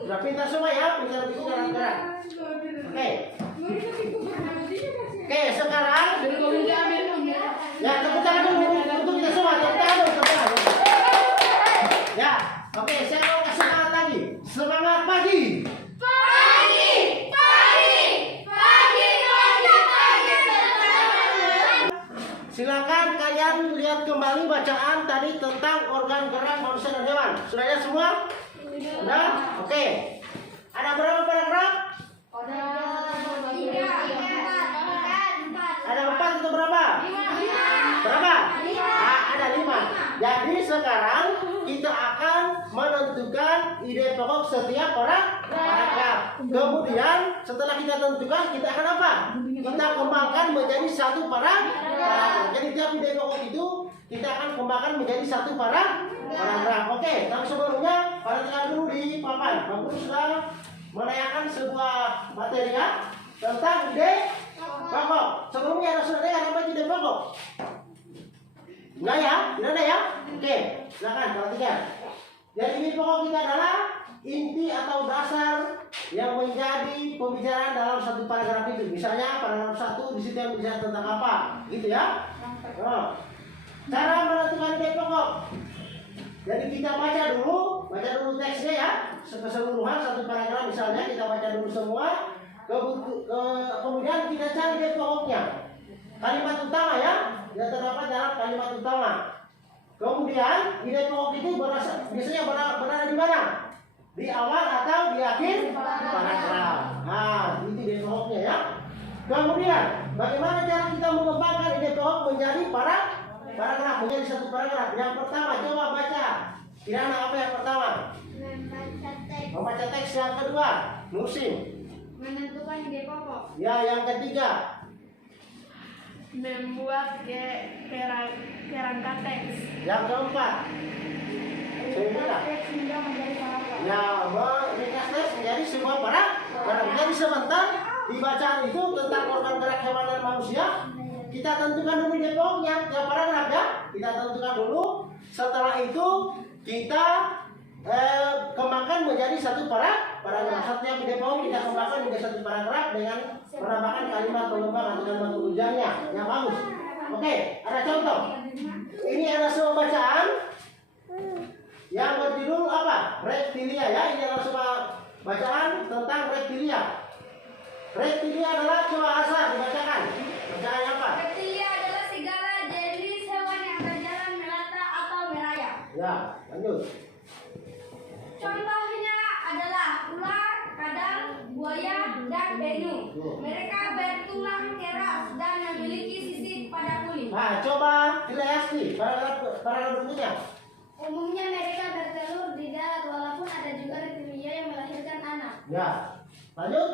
Sudah pintar semua ya, pintar-pintar alat gerak. Oke. Oke, sekarang ya tepuk tangan dulu untuk kita semua. Tepuk tangan dulu, tepuk tangan dulu. Ya, oke, saya mau kasih semangat lagi. Semangat pagi. Silakan kalian lihat kembali bacaan tadi tentang organ gerak manusia dan hewan. Sudah ya semua? Sudah? Oke. Ada berapa paragraf? Ada 4 atau berapa? Berapa? Ada 5. Jadi sekarang kita akan menentukan ide pokok setiap paragraf. Kemudian setelah kita tentukan, kita akan apa? Kita kembangkan menjadi satu paragraf. Jadi tiap ide pokok itu kita akan kembangkan menjadi satu paragraf. Oke, tapi sebelumnya perhatikan dulu di papan. Bang Guru sudah menanyakan sebuah materi ya tentang ide pokok. Sebelumnya ada sudah dengar apa ide pokok? Enggak ya? Tidak ada ya? Oke, silakan perhatikan. Jadi ide pokok kita adalah inti atau dasar yang menjadi pembicaraan dalam satu paragraf itu. Misalnya paragraf 1 di situ yang bicara tentang apa, gitu ya? Oh. Cara menentukan ide pokok. Jadi kita baca dulu teksnya ya, keseluruhan satu paragraf misalnya kita baca dulu semua. Kemudian kita cari ide pokoknya. Kalimat utama ya, yang terdapat dalam kalimat utama. Kemudian ide pokok itu biasanya berada di mana? Di awal atau di akhir paragraf. Nah, itu ide pokoknya ya. Kemudian, bagaimana cara kita mengembangkan ide pokok menjadi paragraf, menjadi satu paragraf? Yang pertama, coba baca. Kirana apa yang pertama? Membaca teks. Yang kedua, musim. Menentukan ide pokok. Ya, yang ketiga. Membuat kerangka teks. Yang keempat. Ya, meringkas teks menjadi sebuah paragraf. Jadi sebentar di bacaan itu tentang organ gerak hewan dan manusia, kita tentukan dulu ide pokoknya tiap paragraf ya. Kita tentukan dulu. Setelah itu kita kembangkan menjadi satu paragraf. Setiap ide pokok kita kembangkan menjadi satu paragraf dengan menambahkan kalimat pengembang atau kalimat penunjangnya yang bagus. Oke, ada contoh. Ini ada sebuah bacaan yang berjudul apa? Reptilia ya. Ini adalah sebuah bacaan tentang reptilia. Reptilia adalah, coba asal dibacakan. Bacaan apa? Reptilia adalah segala jenis hewan yang berjalan melata atau merayap. Ya, lanjut. Contohnya adalah ular, kadal, buaya, dan penyu. Mereka bertulang keras dan memiliki sisik pada kulit. Nah, coba Ilyasti, paragraf berikutnya. Umumnya mereka bertelur di darat, walaupun ada juga reptilia yang melahirkan anak. Ya, lanjut.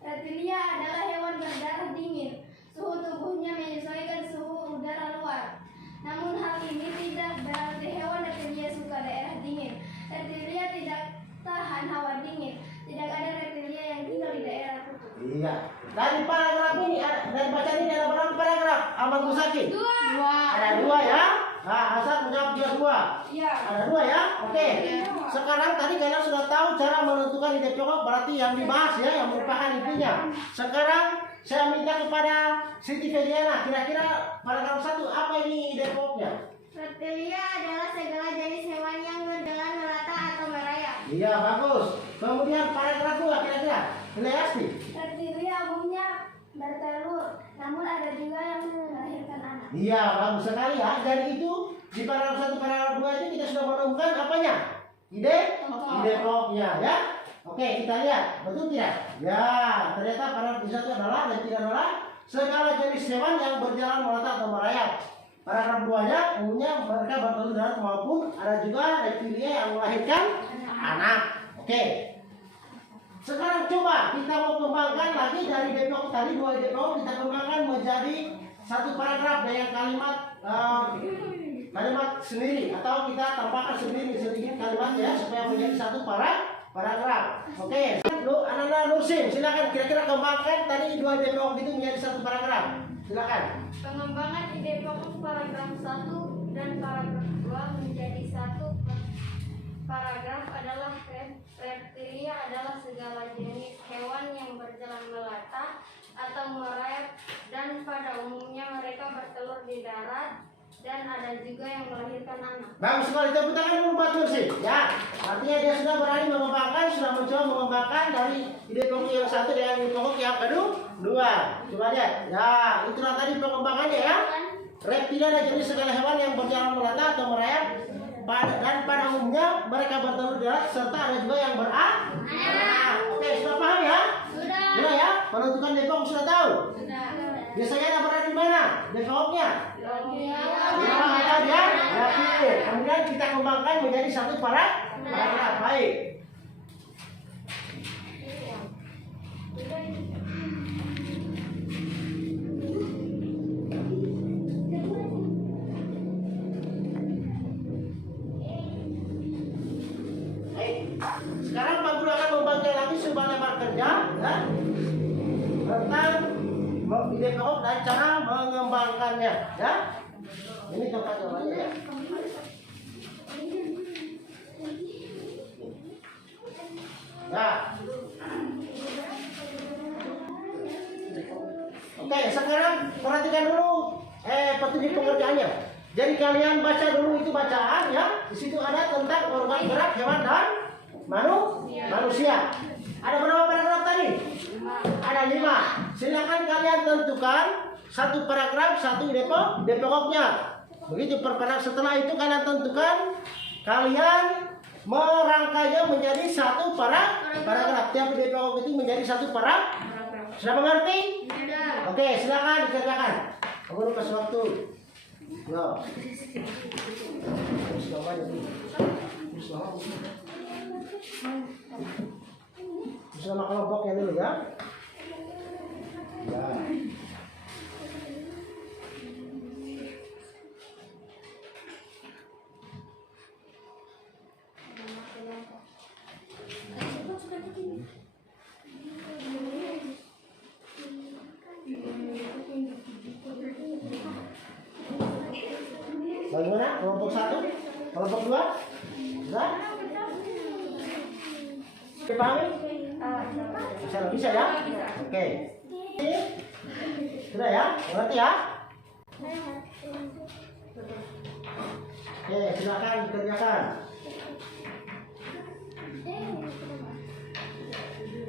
Reptilia adalah hewan berdarah dingin. Suhu tubuhnya menyesuaikan suhu udara luar. Namun hal ini tidak berarti hewan reptilia suka daerah dingin. Reptilia tidak tahan hawa dingin. Tidak ada reptilia yang tinggal di daerah kutub. Iya. Dari paragraf ini, dari bacaan ini ada berapa paragraf? Ahmad Musaki? 2. Ada 2 ya. Nah, Hasan menjawab juga 2. Iya. Ada 2 ya. Oke. Sekarang tadi kalian sudah tahu cara menentukan ide pokok, berarti yang dibahas ya, yang merupakan intinya. Sekarang saya minta kepada Siti Fediana, kira-kira paragraf 1 apa ini ide pokoknya? Reptilia adalah segala jenis hewan yang berjalan melata atau merayap. Iya, bagus. Kemudian paragraf 2 kira-kira Ilyasti. Reptilia umumnya bertelur, namun ada juga yang melahirkan anak. Iya, bagus sekali ya. Jadi itu di paragraf 1, paragraf 2 itu kita sudah menemukan apanya? Ide pokoknya ya. Oke, kita lihat. Betul tidak? Ya, ternyata paragraf 1 adalah dan tidak adalah segala jenis hewan yang berjalan melata atau merayap. Paragraf 2-nya umumnya mereka bertelur darat maupun ada juga reptilia yang melahirkan anak. Oke. Sekarang coba kita mau kembangkan lagi dari ide pokok tadi 2 ide pokok kita kembangkan menjadi satu paragraf dengan kalimat sendiri atau kita tambahkan sendiri sedikit kalimatnya supaya menjadi satu paragraf. paragraf. Oke, lu anak-anak Nursin, silakan kira-kira kembangkan tadi 2 ide pokok itu menjadi 1 paragraf. Silakan. Pengembangan ide pokok paragraf 1 dan paragraf 2 menjadi 1 paragraf adalah reptilia adalah segala jenis hewan yang berjalan melata atau merayap dan pada umumnya mereka bertelur di darat dan ada juga yang melahirkan anak. Bagus sekali, tepuk tangan dulu buat Nursin. Ya, artinya dia sudah berani mengembangkan, sudah mencoba mengembangkan dari ide pokok yang 1 dengan ide pokok yang kedua. Coba lihat. Ya, itulah tadi pengembangannya ya. Reptilia adalah jenis segala hewan yang berjalan melata atau merayap dan pada umumnya mereka bertelur di darat serta ada juga yang beranak. Oke, sudah paham ya? Sudah ya? Menentukan ide pokok sudah tahu? Sudah. Biasanya ada berada di mana? Ide pokoknya? Ya, kemudian kita kembangkan menjadi 1 paragraf. Baik. Sekarang Pak Guru akan membaca lagi sebuah lembar kerja ya, tentang ide pokok dan cara mengembangkannya ya. Ini contoh-contohnya ya. Nah. Oke, sekarang perhatikan dulu petunjuk pengerjaannya. Jadi kalian baca dulu itu bacaan ya. Di situ ada tentang organ gerak hewan dan manusia. Ada berapa paragraf tadi? Ada 5. Silakan kalian tentukan 1 paragraf, 1 ide pokoknya. Begitu per paragraf. Setelah itu kalian tentukan, kalian merangkainya menjadi 1 paragraf. Tiap ide pokok itu menjadi 1 paragraf. Sudah mengerti? Sudah. Oke, silakan dikerjakan. Kamu kasih waktu. No. Bersama kelompoknya dulu ya. Ya. Bagaimana? Kelompok 1? Kelompok 2? Sudah? Dipahami? Bisa ya? Oke. Sudah ya? Mengerti ya? Oke, silakan kerjakan.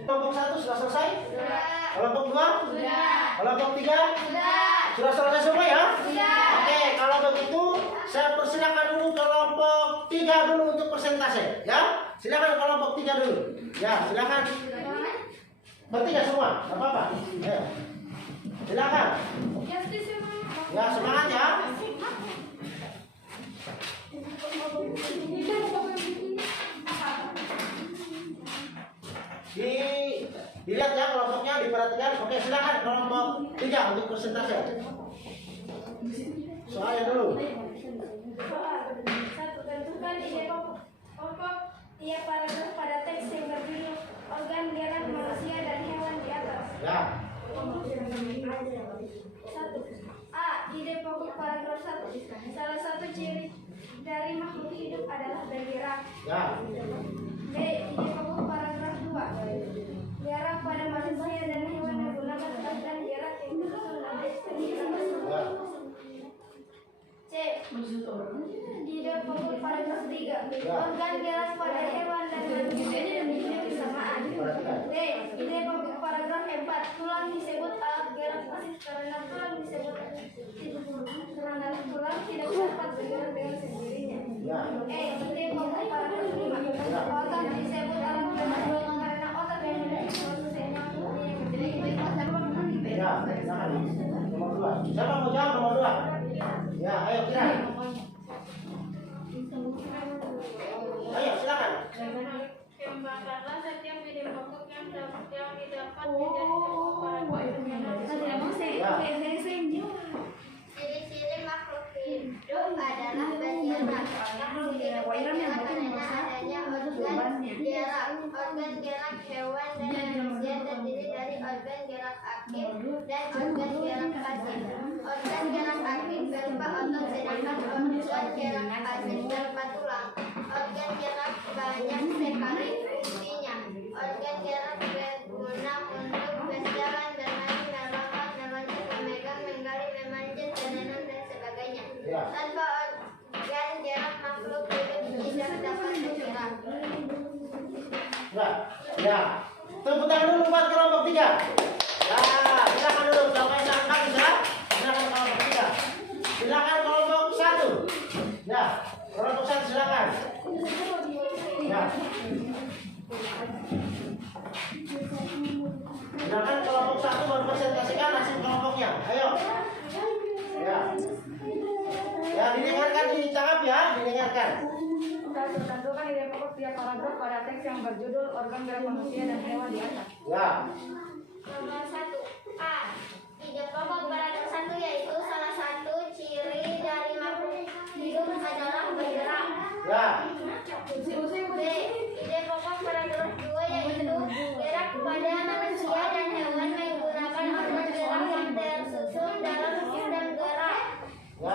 Kelompok 1 sudah selesai? Sudah. Kelompok 2? Sudah. Kelompok 3? Sudah. Sudah selesai semua ya? Sudah. Oke, kalau begitu saya persilakan dulu kelompok 3 dulu untuk persentase ya. Silakan kelompok 3 dulu. Ya, silakan. Bertiga semua, enggak apa-apa. Ya. Silakan. Ya, semangat ya. Dilihat ya kelompoknya, diperhatikan. Oke, silakan kelompok 3 untuk persentase. Soalnya dulu. Tentukan ide pokok tiap paragraf pada teks yang berjudul organ gerak manusia dan hewan di atas. Ya. 1. A. Ide pokok paragraf 1. Salah satu ciri dari makhluk hidup adalah bergerak. Ya. B. Ide pokok paragraf 2. Gerak pada manusia dan hewan menggunakan tas dan gerak yang disusun dari Ya. C. Ide pokok paragraf 3. Organ gerak pada hewan dan manusia memiliki kesamaan. D. Ide pokok paragraf 4. Tulang disebut alat gerak pasif karena tulang disebut tulang tidak dapat bergerak dengan sendirinya. Ya. E. Ide pokok paragraf 5. Otak disebut alat gerak karena otak yang memiliki proses yang berdiri. Ya, silakan. Nomor 2. Siapa mau jawab nomor 2? Ya, ayo kira. Ayo, silakan. Kembangkanlah setiap ide pokok yang didapat menjadi sebuah paragraf. Ya. Ciri-ciri makhluk hidup adalah bergerak. Ciri pertama adanya organ gerak. Enggak. Ya. Tepuk tangan dulu buat kelompok 3. Ya, silakan dulu. Siapa yang sangat bagus ya? Silakan kelompok 3. Silakan kelompok 1. Ya, kelompok 1 silakan. Ya. Silakan kelompok 1 mempresentasikan hasil kelompoknya. Ayo. Ya. Ya, didengarkan, ditangkap ya, didengarkan. Kita tentukan ide pokok tiap paragraf pada teks yang berjudul organ gerak manusia dan hewan di atas. Ya. Nomor 1. A. Ide pokok paragraf 1 yaitu salah satu ciri dari makhluk hidup adalah bergerak. Ya. B. Ide pokok paragraf 2 yaitu gerak pada manusia dan hewan menggunakan organ gerak yang tersusun dalam sistem gerak. C.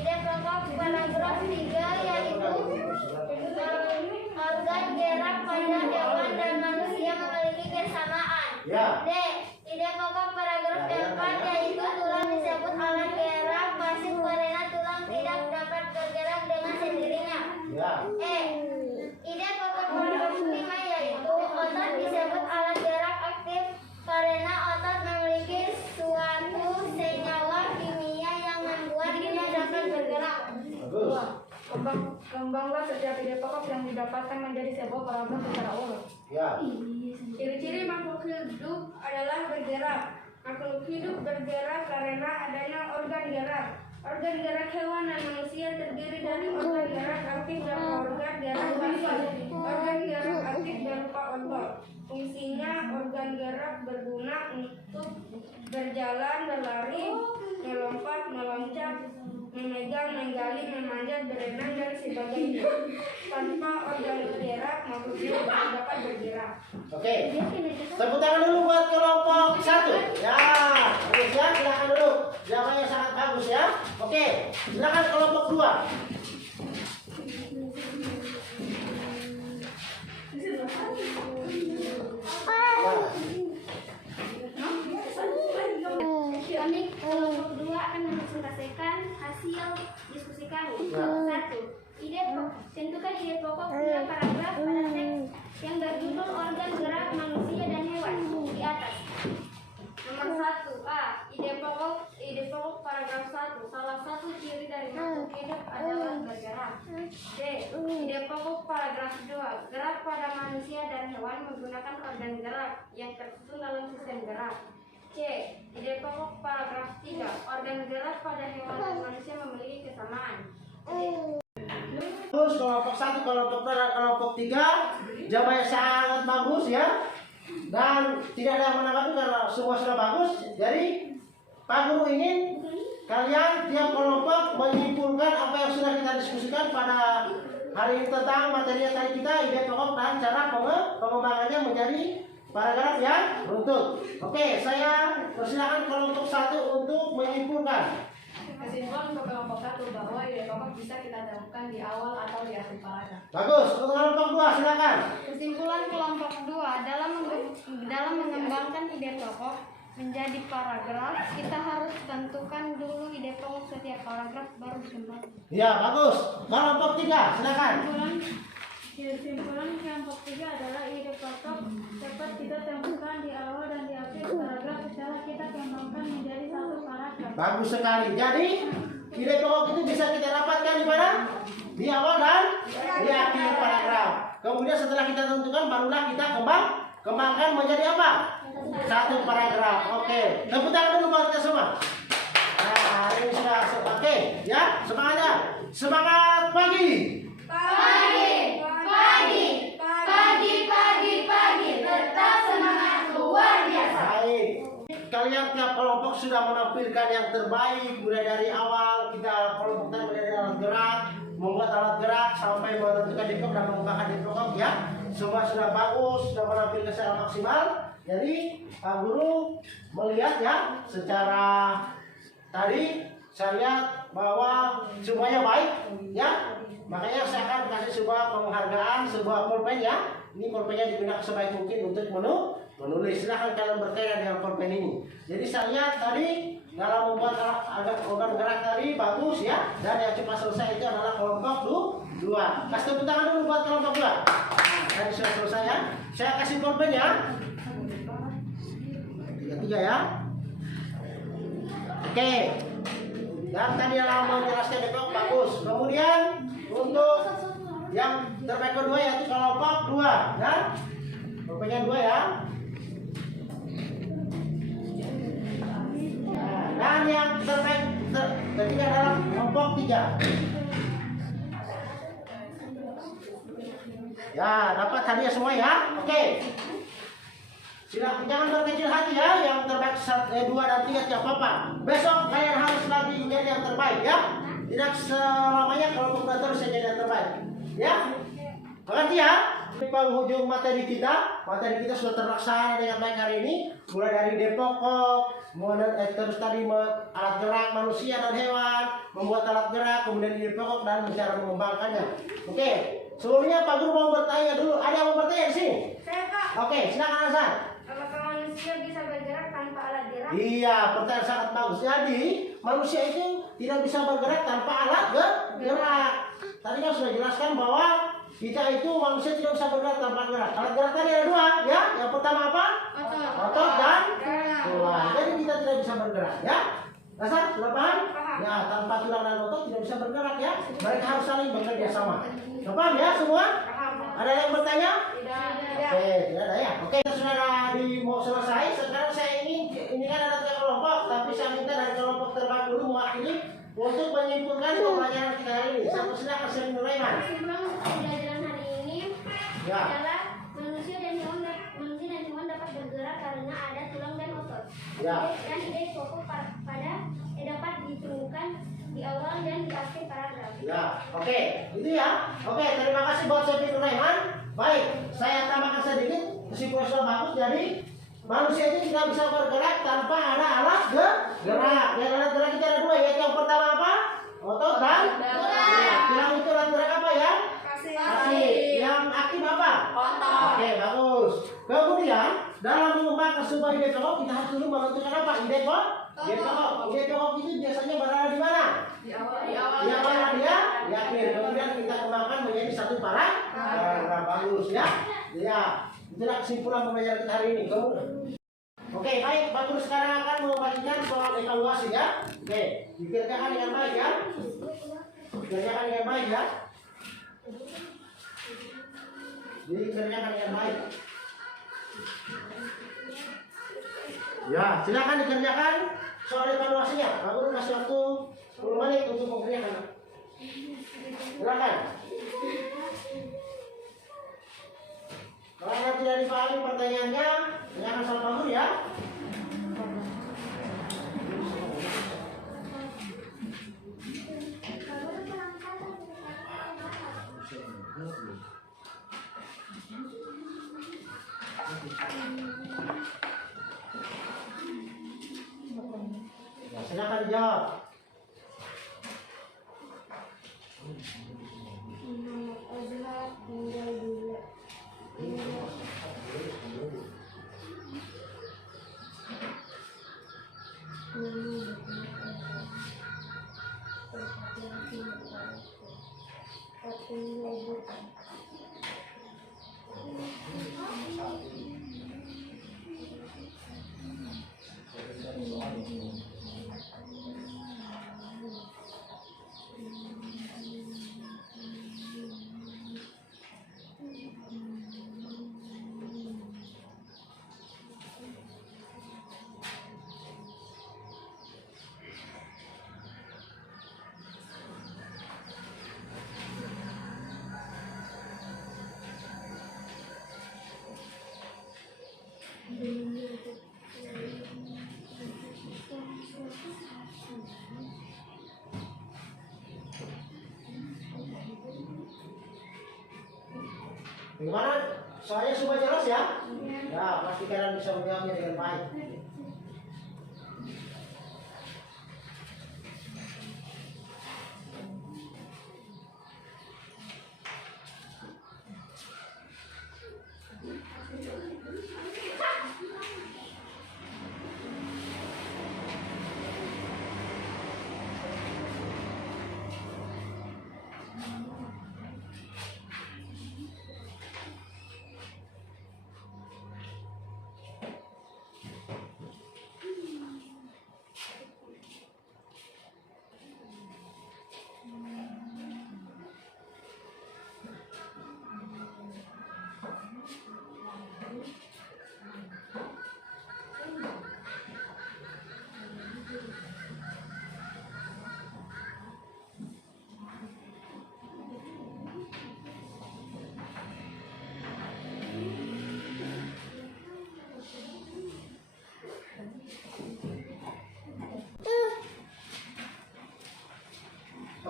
Ide pokok paragraf 3 yaitu organ gerak pada hewan dan manusia memiliki kesamaan. Ya. D. Ide pokok paragraf 4 yaitu tulang disebut alat gerak pasif karena tulang tidak dapat bergerak dengan sendirinya. Ya. E. Ide pokok paragraf 5 yaitu otot disebut alat gerak aktif karena otot memiliki suatu senyawa kimia yang membuat dia dapat bergerak. Bagus. Kembanglah setiap ide pokok yang didapatkan menjadi sebuah paragraf secara urut. Ya. Ciri-ciri makhluk hidup adalah bergerak. Makhluk hidup bergerak karena adanya organ gerak. Organ gerak hewan dan manusia terdiri dari organ gerak aktif dan organ gerak pasif. Organ gerak aktif berupa otot. Fungsinya organ gerak berguna untuk berjalan, berlari, melompat, meloncat, memegang, menggali, memanjat, berenang, dan sebagainya. Tanpa organ gerak, makhluk hidup tidak dapat bergerak. Oke. Tepuk tangan dulu buat kelompok 1. Ya. Bagus ya, silakan dulu. Jawabannya sangat bagus ya. Oke. Silakan kelompok 2. Kami kelompok 2 akan mempresentasikan hasil diskusi kami. Ya. 1. Tentukan ide pokok tiap paragraf pada teks yang berjudul organ gerak manusia dan hewan di atas. Nomor 1. A. Ide pokok paragraf 1. Salah satu ciri dari makhluk hidup adalah bergerak. B. Ide pokok paragraf 2. Gerak pada manusia dan hewan menggunakan organ gerak yang tersusun dalam sistem gerak. C. Ide pokok paragraf 3. Organ gerak pada hewan dan manusia memiliki kesamaan. Terus kelompok 1, kelompok 2, dan kelompok 3. Jawabannya sangat bagus ya. Dan tidak ada yang menanggapi karena semua sudah bagus. Jadi Pak Guru ingin kalian tiap kelompok menyimpulkan apa yang sudah kita diskusikan pada hari ini tentang materi yang tadi kita, ide pokok dan cara pengembangannya menjadi paragraf yang runtut. Oke, saya persilakan kelompok 1 untuk menyimpulkan. Kesimpulan untuk kelompok 1 bahwa ide pokok bisa kita temukan di awal atau di akhir paragraf. Bagus, untuk kelompok 2 silakan. Kesimpulan kelompok 2 dalam mengembangkan ide pokok menjadi paragraf, kita harus tentukan dulu ide pokok setiap paragraf baru dikembangkan. Ya, bagus. Kelompok 3 silakan. Kesimpulan kelompok 3 adalah ide pokok dapat kita temukan di awal dan di akhir paragraf setelah kita kembangkan menjadi satu paragraf. Bagus sekali. Jadi ide pokok itu bisa kita dapatkan di mana? Di awal dan di akhir paragraf. Kemudian setelah kita tentukan, barulah kita kembangkan menjadi apa? Satu paragraf. Oke. Tepuk tangan dulu buat kita semua. Nah, ini sudah oke. Ya, semangat ya. Semangat pagi. Pagi, tetap semangat luar biasa. Baik. Kalian tiap kelompok sudah menampilkan yang terbaik, mulai dari awal kita kelompok tadi mulai dari alat gerak, membuat alat gerak sampai menentukan dikop dan mengembangkan dikop ya. Semua sudah bagus, sudah menampilkan secara maksimal. Jadi Pak Guru melihat ya secara tadi saya lihat bahwa semuanya baik ya. Makanya saya akan kasih sebuah penghargaan, sebuah pulpen ya. Ini pulpennya digunakan sebaik mungkin untuk menulis. Silahkan kalian berkarya dengan pulpen ini. Jadi saya lihat tadi dalam membuat organ gerak tadi bagus ya. Dan yang cepat selesai itu adalah kelompok 2. Kasih tepuk tangan dulu buat kelompok 2. Tadi sudah selesai ya. Saya kasih pulpen ya. 3 ya. Oke. Yang tadi yang menjelaskan Depok bagus. Kemudian untuk yang terbaik kedua yaitu kelompok 2 ya. Pulpennya 2 ya. Dan yang terbaik ketiga adalah kelompok 3. Ya, dapat hadiah semua ya. Oke. Silakan jangan berkecil hati ya. Yang terbaik 2 dan 3 tidak apa-apa. Besok kalian harus lagi jadi yang terbaik ya. Tidak selamanya kelompok 2 terus yang jadi yang terbaik. Ya. Mengerti ya? Di penghujung materi kita sudah terlaksana dengan baik hari ini. Mulai dari Depok, terus tadi alat gerak manusia dan hewan, membuat alat gerak, kemudian di Depok dan cara mengembangkannya. Oke, sebelumnya Pak Guru mau bertanya dulu. Ada yang mau bertanya di sini? Saya Pak. Oke, silakan Hasan. Apakah manusia bisa bergerak tanpa alat gerak? Iya, pertanyaan sangat bagus. Jadi manusia itu tidak bisa bergerak tanpa alat gerak. Tadi kan sudah jelaskan bahwa kita itu manusia tidak bisa bergerak tanpa gerak. Alat gerak tadi ada 2 ya. Yang pertama apa? Otot dan tulang. Jadi kita tidak bisa bergerak ya. Dasar sudah paham? Ya, tanpa tulang dan otot tidak bisa bergerak ya. Mereka harus saling bekerja sama. Sudah paham ya semua? Ada yang bertanya? Oke, tidak ada ya. Oke, kita sudah mau selesai. Sekarang saya ini kan ada 3 kelompok, tapi saya minta dari kelompok terbaik dulu mewakili untuk menyimpulkan pembelajaran kita hari ini. Satu silakan Syekh Nuraiman. Kesimpulan pembelajaran hari ini Ya. adalah manusia dan hewan dapat bergerak karena ada tulang dan otot. Ya. Dan ide pokok dapat ditemukan di awal dan di akhir paragraf. Ya, oke, itu ya. Oke, terima kasih buat Syekh Nuraiman. Baik, saya tambahkan sedikit kesimpulan sudah bagus. Jadi manusia itu tidak bisa bergerak tanpa ada alat gerak. Yang alat gerak kita ada 2, yaitu yang pertama apa? Otot dan ya, tulang itu alat gerak apa ya? Kaki. Yang aktif apa? Otot. Oke, bagus. Kemudian dalam mengembangkan sebuah ide pokok kita harus dulu menentukan apa? Ide pokok. Ide pokok itu biasanya berada di mana? Di awal. Yang mana dia? Di akhir. Kemudian kita kembangkan menjadi satu paragraf. Bagus ya. Ya, itulah kesimpulan pembelajaran kita hari ini. Oke, baik. Pak Guru sekarang akan membagikan soal evaluasi ya. Oke, dikerjakan dengan baik ya. Dikerjakan dengan baik ya. Dikerjakan dengan baik. Ya, silakan dikerjakan soal evaluasinya. Pak Guru kasih waktu 10 menit untuk mengerjakan. Silakan. Kalau Anda tidak dipahami pertanyaannya, tanyakan sama Pak Guru ya. Ya, silakan dijawab. Gimana? Soalnya semua jelas ya? Ya, pasti kalian bisa menjawabnya dengan baik.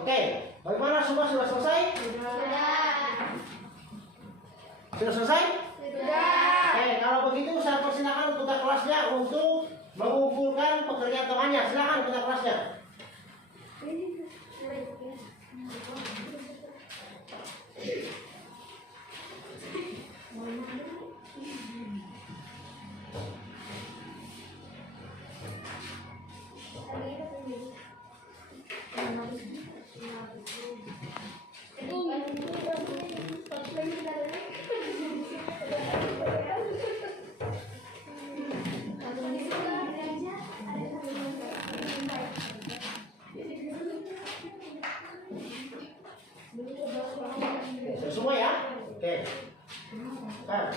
Oke, bagaimana semua sudah selesai? Sudah selesai? Oke, kalau begitu saya persilakan ketua kelasnya untuk mengumpulkan pekerjaan temannya. Silakan ketua kelasnya. Semua ya? Oke. Kan.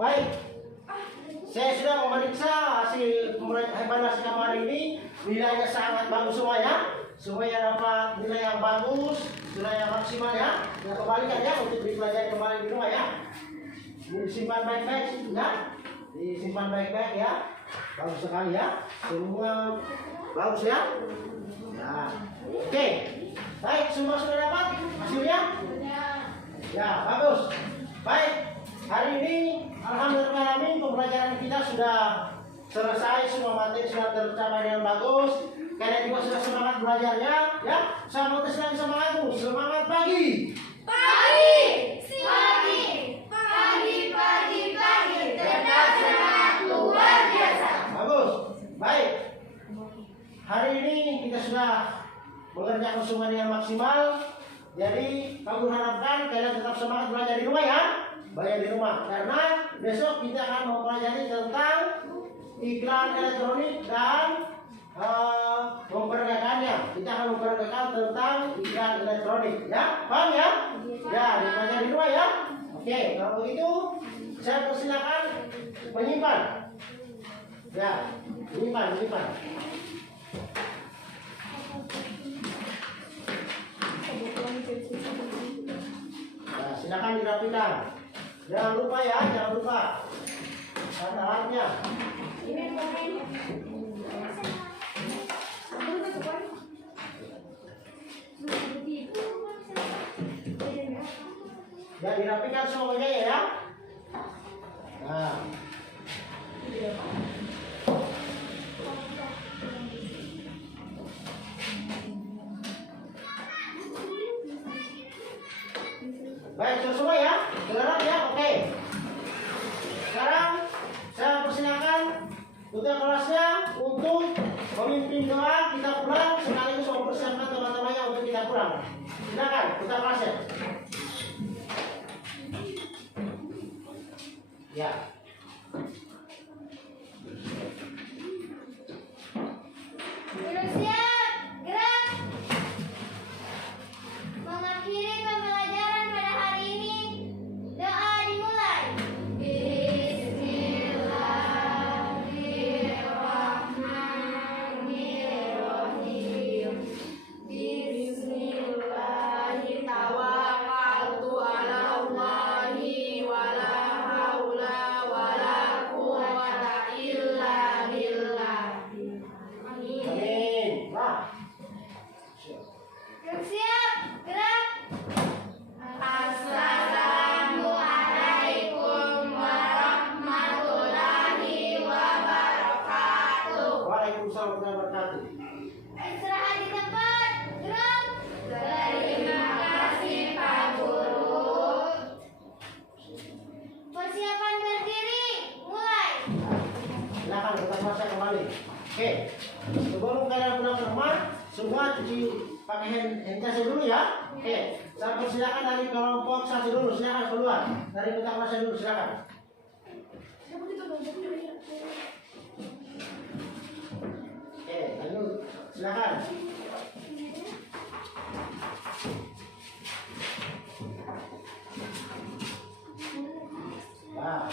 Baik, saya sudah memeriksa hasil evaluasi kemarin ini. Nilainya sangat bagus semua ya. Semuanya dapat nilai yang bagus, nilai yang maksimal ya. Yang kembalikan ya untuk dipelajari kembali di rumah ya. Disimpan baik-baik ya. Disimpan baik-baik ya. Bagus sekali ya. Semua bagus ya. Nah, oke. Baik, semua sudah dapat hasilnya? Ya, bagus. Baik. Hari ini alhamdulillah pembelajaran kita sudah selesai, semua materi sudah tercapai dengan bagus. Kalian juga sudah semangat belajarnya, ya. Saya mau tes lagi semangatmu. Semangat pagi. Pagi, tetap semangat luar biasa. Bagus. Baik. Hari ini kita sudah mengerjakan semua dengan maksimal. Jadi kami harapkan kalian tetap semangat belajar di rumah ya. Belajar di rumah, karena besok kita akan mempelajari tentang iklan elektronik dan memperagakannya. Kita akan memperagakan tentang iklan elektronik, ya, paham ya? Ya, dipelajari di rumah ya. Oke, kalau begitu saya persilakan menyimpan. Ya, menyimpan. Nah, silakan dirapikan. Jangan lupa ya, jangan lupa. Ada alatnya. Ya, dirapikan semuanya ya. Nah. Baik, semua ya. Kedengaran ya? Oke. Sekarang saya persilakan ketua kelasnya untuk memimpin doa kita pulang, sekaligus mempersiapkan teman-temannya untuk kita pulang. Silakan ketua kelasnya. Ya. Duduk siap, gerak. Mengakhiri pembelajaran pada hari ini, doa dimulai. Bismillahirrahmanirrahim. Oke, sebelum kalian pulang ke rumah, semua cuci pakai hand sanitizer dulu ya. Oke, saya persilakan dari kelompok 1 dulu, silakan keluar dari kotak kelasnya dulu, silakan. Oke, lanjut, silakan. Nah.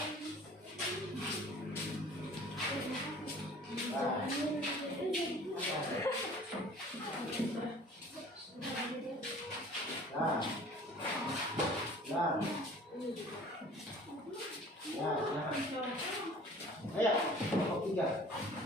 Ayo, kelompok 3.